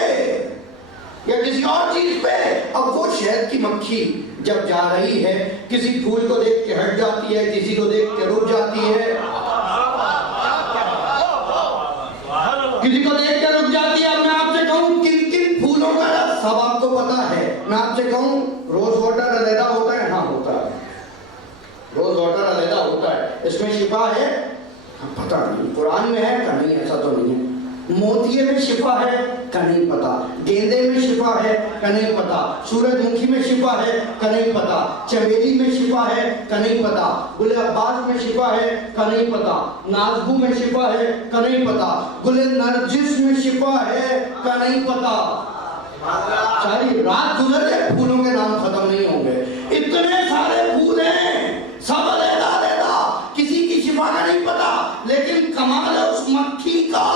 یا کسی اور چیز پہ, اب وہ شہد کی مکھی جب جا رہی ہے کسی پھول کو دیکھ کے ہٹ جاتی ہے, کسی کو دیکھ کے رک جاتی ہے, کسی کو دیکھ کے رک جاتی ہے. اب میں آپ سے کہوں کن کن پھولوں کا رس سب آپ کو پتا ہے. میں آپ سے کہوں روز واٹر علیحدہ ہوتا ہے, ہاں ہوتا ہے, روز واٹر علیحدہ ہوتا ہے. اس میں شفا ہے پتہ نہیں, قرآن میں ہے کہ نہیں, ایسا تو نہیں ہے. موتیے میں شفا ہے کہ نہیں پتا, گیندے میں شفا ہے کہ نہیں پتا, سورج مکھی میں شفا ہے کہ نہیں پتا, چمیلی میں شفا ہے کہ نہیں پتا, گل عباس میں شفا ہے کہ نہیں پتا, نازبو میں شفا ہے کہ نہیں پتا, گل نرجس میں شفا ہے کہ نہیں پتا. ساری رات گزر جائے پھولوں کے نام ختم نہیں ہوں گے. اتنے سارے پھول ہیں, سب علیحدہ علیحدہ, کسی کی شفا کا نہیں پتا, لیکن کمال ہے اس مکھی کا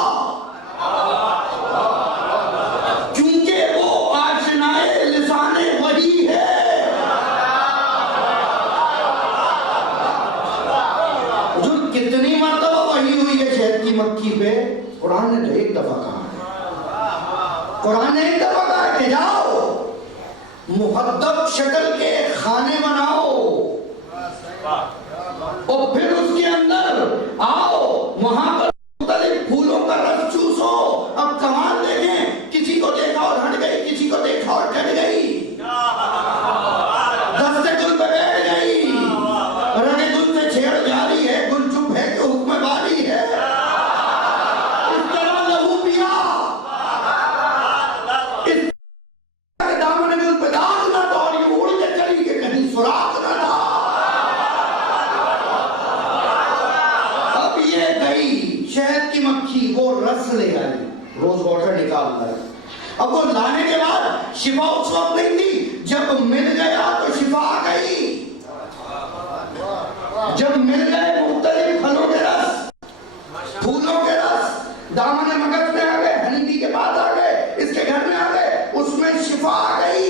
کیونکہ وہ آشنائے لسانے وحی ہے. جو کتنی مرتبہ وحی ہوئی ہے شہد کی مکھی پہ, قرآن نے تو ایک دفعہ کہا ہے, قرآن نے ایک دفعہ کہا ہے کہ جاؤ مہذب شکل کے کھانے بناؤ اور پھر اس کے اندر آؤ, وہاں پر مختلف پھولوں کا رس چوسو. اب کمال دیکھیں, کسی کو دیکھا اور ہٹ گئی, کسی کو دیکھا اور کٹ گئی, دستے گل پہ بیٹھ گئی, رنگ گل سے چھیڑ جاری ہے, گل چپ ہے کہ حکم باری ہے. نکالتا ہے. اب وہ لانے کے بعد شفا اس وقت نہیں تھی، جب مل گیا تو شفا آ گئی. جب مل گئے مختلف پھلوں کے رس، پھولوں کے رس، دامن مگز میں آ گئے، ہنڈی کے پاس آ گئے، اس کے گھر میں آ گئے، اس میں شفا آ گئی.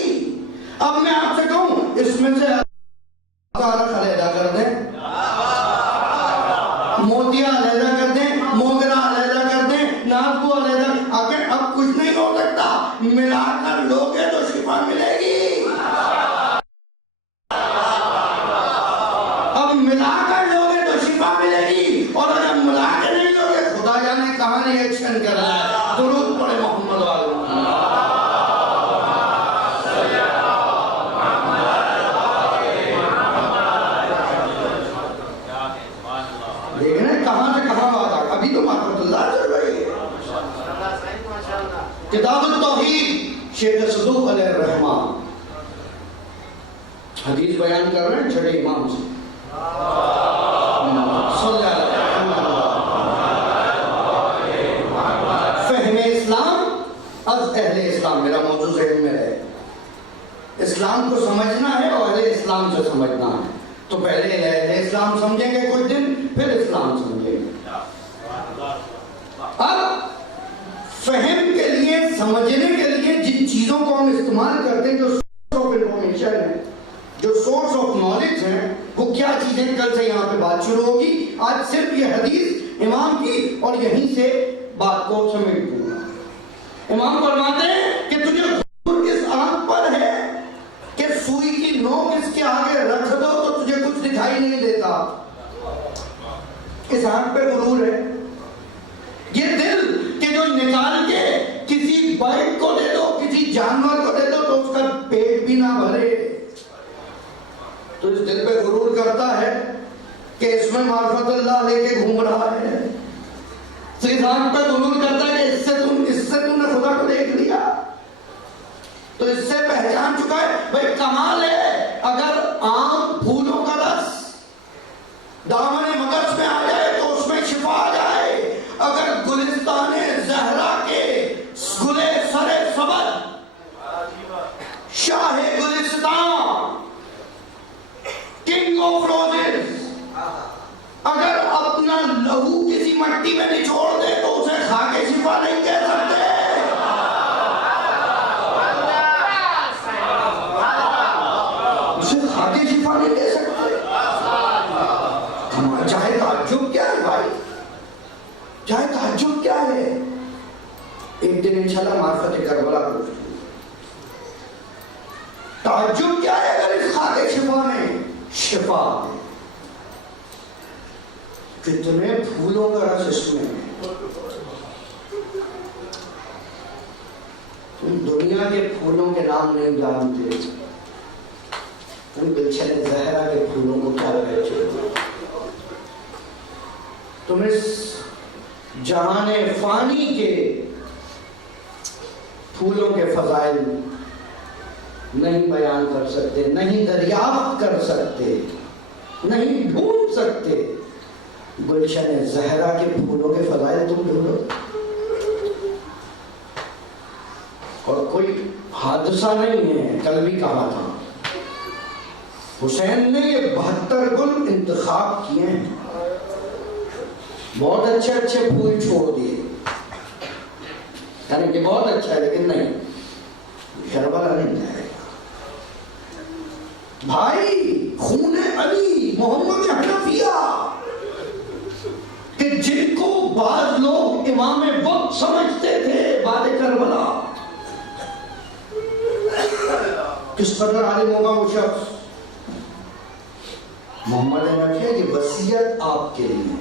اب میں آپ سے کہوں اس میں سے علیحدہ کر دیں، موتیا علیحدہ کر دیں، موگرا علیحدہ کر دیں، نازبو علیحدہ، اگر اب کچھ نہیں ہو سکتا، ملا کر لوگے تو شفا ملے گی. اب ملا کر لوگے تو شفا ملے گی، اور اگر ملا کے نہیں لوگے خدا جانے کہاں ریئیکشن کر رہا ہے. درود پڑھے محمد والے. کتاب التوحید شیخ صدوق علیہ الرحمن حدیث بیان کر رہے ہیں چھٹے امام سے. فہم اسلام از اہل اسلام میرا موضوع ذہن میں ہے. اسلام کو سمجھنا ہے اور اہل اسلام سے سمجھنا ہے. تو پہلے اہل اسلام سمجھیں گے کچھ دن، پھر اسلام سمجھیں گے. اب فہم کے لیے، سمجھنے کے لیے جن چیزوں کو ہم استعمال کرتے ہیں، جو سورس آف انفارمیشن ہے، جو سورس آف نالج ہیں، وہ کیا چیزیں، کل سے یہاں پہ بات شروع ہوگی. آج صرف یہ حدیث امام کی اور یہیں سے بات کو سمیٹ دوں گا. امام فرماتے ہیں کہ تجھے غرور اس آنکھ پر ہے کہ سوئی کی نوک اس کے آگے رکھ دو تو تجھے کچھ دکھائی نہیں دیتا. اس آنکھ پہ غرور ہے. یہ دل کہ جو نکال کے کسی برڈ کو دے دو، کسی جانور کو دے دو تو اس کا پیٹ بھی نہ بھرے، تو اس دل پہ غرور کرتا ہے کہ اس میں معرفت اللہ لے کے گھوم رہا ہے. تو اس آنکھ پہ غرور کرتا ہے کہ اس سے تم نے خدا کو دیکھ لیا، تو اس سے پہچان چکا ہے. بھائی کمال ہے اگر عام پھولوں کا رس دامن مگز میں آ جائے تو اس میں شفا آ جائے. اگر گلستان زہرا کے گلے سرے سبز، شاہ گلستان، کنگ آف روزز، اگر اپنا لہو کسی مٹی میں نچوڑ دے تو اسے کھا کے شفا نہیں کہہ سکتے. اسے کھا کے شفا نہیں کہہ سکتے. چاہے تعجب کیا ہے بھائی، چاہے تعجب کیا ہے. ایک دن انشاءاللہ معرفت کربلا کو تعجب کیا ہے اگر اس خاکے شفا میں شفا. کتنے پھولوں کا رس اس میں. تم دنیا کے پھولوں کے نام نہیں جانتے، تم گلشن زہرا کے پھولوں کو کیا کہتے ہو. تم اس جہان فانی کے پھولوں کے فضائل نہیں بیان کر سکتے، نہیں دریافت کر سکتے، نہیں ڈھونڈ سکتے. گلشن زہرا کے پھولوں کے فضائل تم ڈھونڈو. اور کوئی حادثہ نہیں ہے. کل بھی کہا تھا حسین نے یہ 72 گل انتخاب کیے ہیں. بہت اچھے اچھے پھول چھوڑ دیے، یعنی کہ بہت اچھا ہے لیکن نہیں، کربلا نہیں جائے گا. بھائی خون علی محمد حنفیہ کہ جن کو بعض لوگ امام وقت سمجھتے تھے بعد کربلا، کس قدر عالم ہوگا وہ شخص. محمد حنفیہ کی وصیت آپ کے لیے،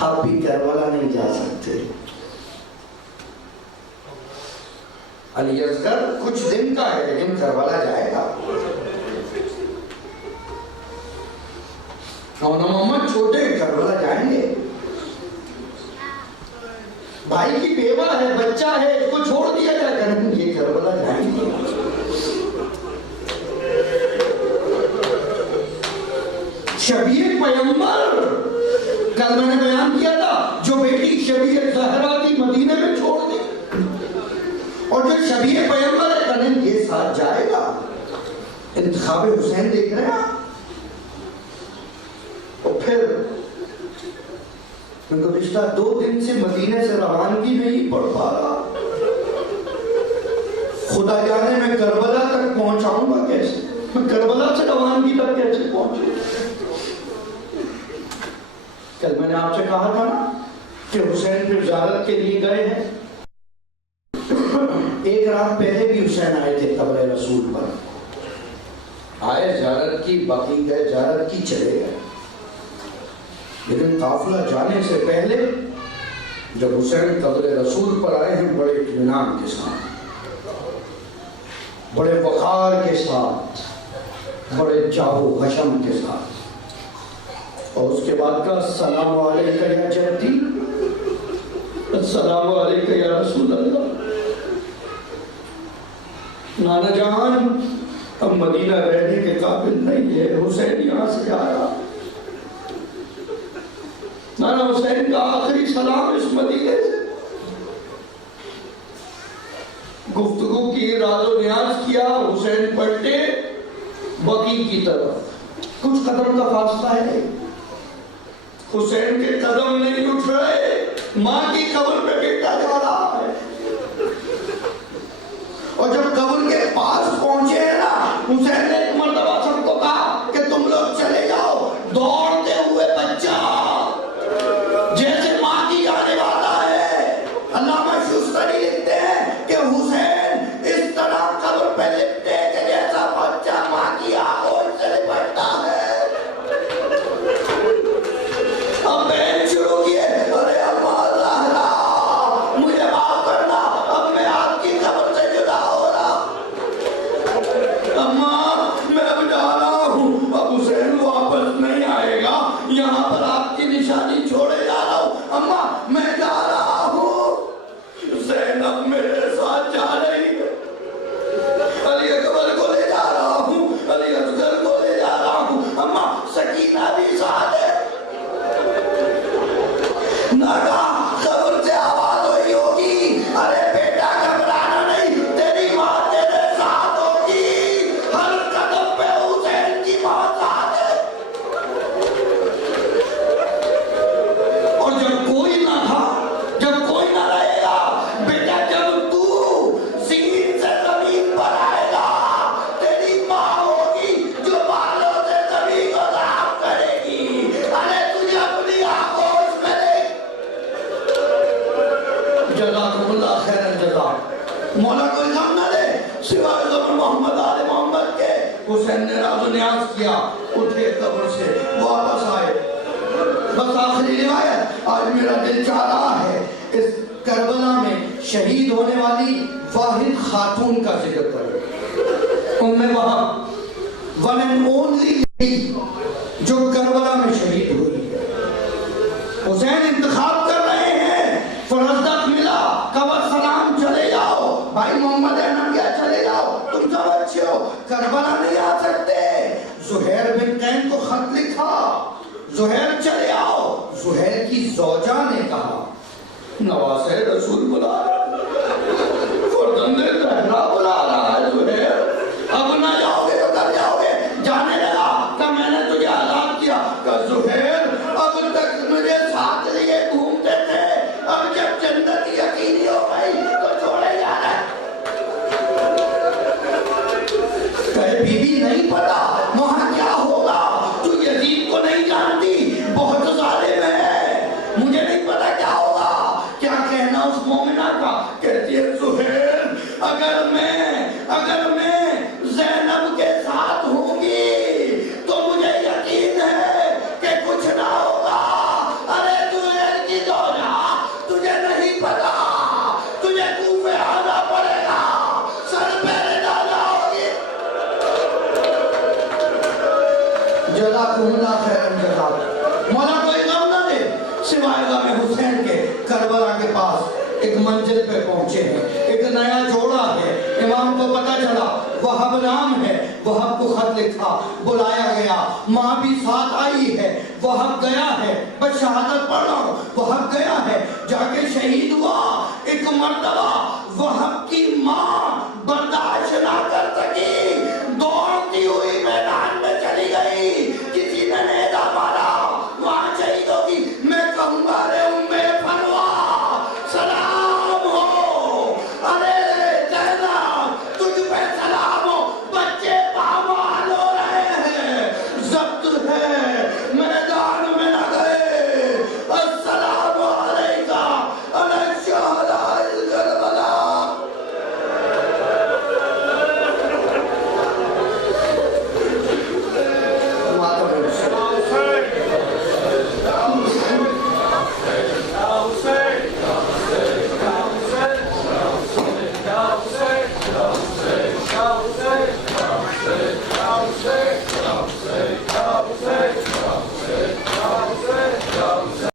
آپ بھی کربلا نہیں جا سکتے. علی اصغر کچھ دن کا ہے لیکن کربلا جائے گا. اور محمد چھوٹے کربلا جائیں گے. بھائی کی بیوہ ہے، بچہ ہے، اس کو چھوڑ دیا جائے گا، یہ کربلا جائیں گے. شبیہ پیغمبر کل میں نے بیان کیا تھا، جو بیٹی شبیہ زہرا کی مدینے میں چھوڑ دی. اور جو شبیہ پیغمبر ہے کہیں یہ ساتھ جائے گا. انتخاب حسین دیکھ رہے ہیں. اور پھر میں گزشتہ 2 دن سے مدینے سے روانگی نہیں پڑھ پا رہا. خدا جانے میں کربلا تک پہنچاؤں گا کیسے؟ میں کربلا سے روانگی تک کیسے پہنچوں؟ کل میں نے آپ سے کہا تھا نا کہ حسین پھر زیارت کے لیے گئے ہیں. 1 رات پہلے بھی حسین آئے تھے قبر رسول پر. آئے زیارت کی، باقی گئے زیارت کی، چلے گئے. لیکن قافلہ جانے سے پہلے جب حسین قبر رسول پر آئے ہیں بڑے اطمینان کے ساتھ، بڑے وقار کے ساتھ، بڑے جاہو حشم کے ساتھ. اور اس کے بعد کا السلام علیکم یا جدی، السلام علیکم یا رسول اللہ. نانا جان اب مدینہ رہنے کے قابل نہیں ہے، حسین یہاں سے آیا. نانا حسین کا آخری سلام اس مدینے سے. گفتگو کی، راز و نیاز کیا. حسین پلٹے بقیع کی طرف. کچھ قدم کا فاصلہ ہے، حسین کے قدم نہیں اٹھ رہے. ماں کی قبر پہ بیٹا جا رہا ہے. اور جب قبر کے پاس پہنچے نا، حسین نے ایک مرتبہ سب کو کہا کہ تم لوگ چلے جاؤ. دوڑتے ہوئے بچہ جیسے ماں کی جانے والا ہے. علامہ شوستری لکھتے ہیں کہ حسین اس طرح قبر پہ لپٹے کہ جیسا بچہ ماں کی آغوش سے لپٹتا ہے. اب بہن شروع کیے، ارے اماں زہرا مجھے معاف کرنا، اب میں آپ کی قبر سے جدا ہو رہا. اماں میں اب جا رہا ہوں، اب حسین واپس نہیں آئے گا. یہاں پر آپ کی نشانی چھوڑے جا رہا ہوں. اماں میں جا رہا ہوں. زینب میرے ساتھ جا رہی ہے. علی اکبر کو لے جا رہا ہوں، علی اصغر کو لے جا رہا ہوں. اماں سکینہ بھی ساتھ ہے. ناگا قبر سے آواز ہوئی ہوگی، ارے بیٹا گھبرانا نہیں، تیری ماں تیرے ساتھ ہوگی. ہر قدم پہ حسین کی ماں ساتھ ہے. اور جب کوئی نہ تھا، جب کوئی نہ رہے گا، بیٹا جب تو زمین سے زمین پر آئے گا، تیری ماں ہوگی جو بالوں سے زمین کو صاف کرے گی. ارے تجھے اپنی آغوش میں لے. جزاکم اللہ خیر الجزا. مولا کوئی غم نہ دے سوائے غم محمد آل محمد کے. حسین نے راز و نیاز کیا، اٹھے قبر سے، واپس آئے. بس آخری روایت. آج میرا دل چاہ رہا ہے اس کربلا میں شہید ہونے والی واحد خاتون کا ذکر کرے. ام وہب، ون اینڈ اونلی لیڈی جو کربلا میں شہید ہوئی. حسین انتخاب کر رہے ہیں، فرزدق ملا، قبر سلام، چلے جاؤ. بھائی محمد احمدیہ چلے جاؤ، تم سب اچھے ہو، کربلا نہیں آ سکتے. زہیر بن قین کو خط لکھا، زہیر چلے آؤ. زہیر کی زوجہ نے کہا نواسہ رسول بلا رہا ہے، فرزند زہرا بلا رہا ہے. زہیر اب نہ جاؤ گے تو کر جاؤ گے. جانے لگا کہ میں نے تجھے آزاد کیا. کہ زہیر اب تک مجھے ساتھ لیے گھومتے تھے، اب جب جنت یقینی ہو گئی تو چھوڑے جا رہے. کہے بی بی نہیں پتا وہاں کیا ہوگا، تو یزید کو نہیں جانتی، بہت ظالم ہے، مجھے نہیں پتا کیا ہوگا. کیا کہنا اس مومنہ کا؟ کہتی ہے زہیر اگر میں زینب کے ساتھ ہوں گی تو مجھے یقین ہے کہ کچھ نہ ہوگا. ارے زہیر کی زوجہ، تجھے نہیں پتا، تجھے کوفے آنا پڑے گا، سر پہلے ڈالا ہوگی. جزاکم اللہ خیر الجزا. مولا کوئی غم نہ دے سوائے غم حسین کے. کربلا کے پاس ایک منزل پہ پہنچے ہیں، ایک نیا جوڑا ہے. امام کو پتا چلا وہب نام ہے. وہب کو خط لکھا، بلایا گیا. ماں بھی ساتھ آئی ہے. وہب گیا ہے، بس شہادت پڑھ رہا ہوں. وہب گیا ہے، جا کے شہید ہوا. ایک مرتبہ وہب کی ماں برداشت نہ کر سکی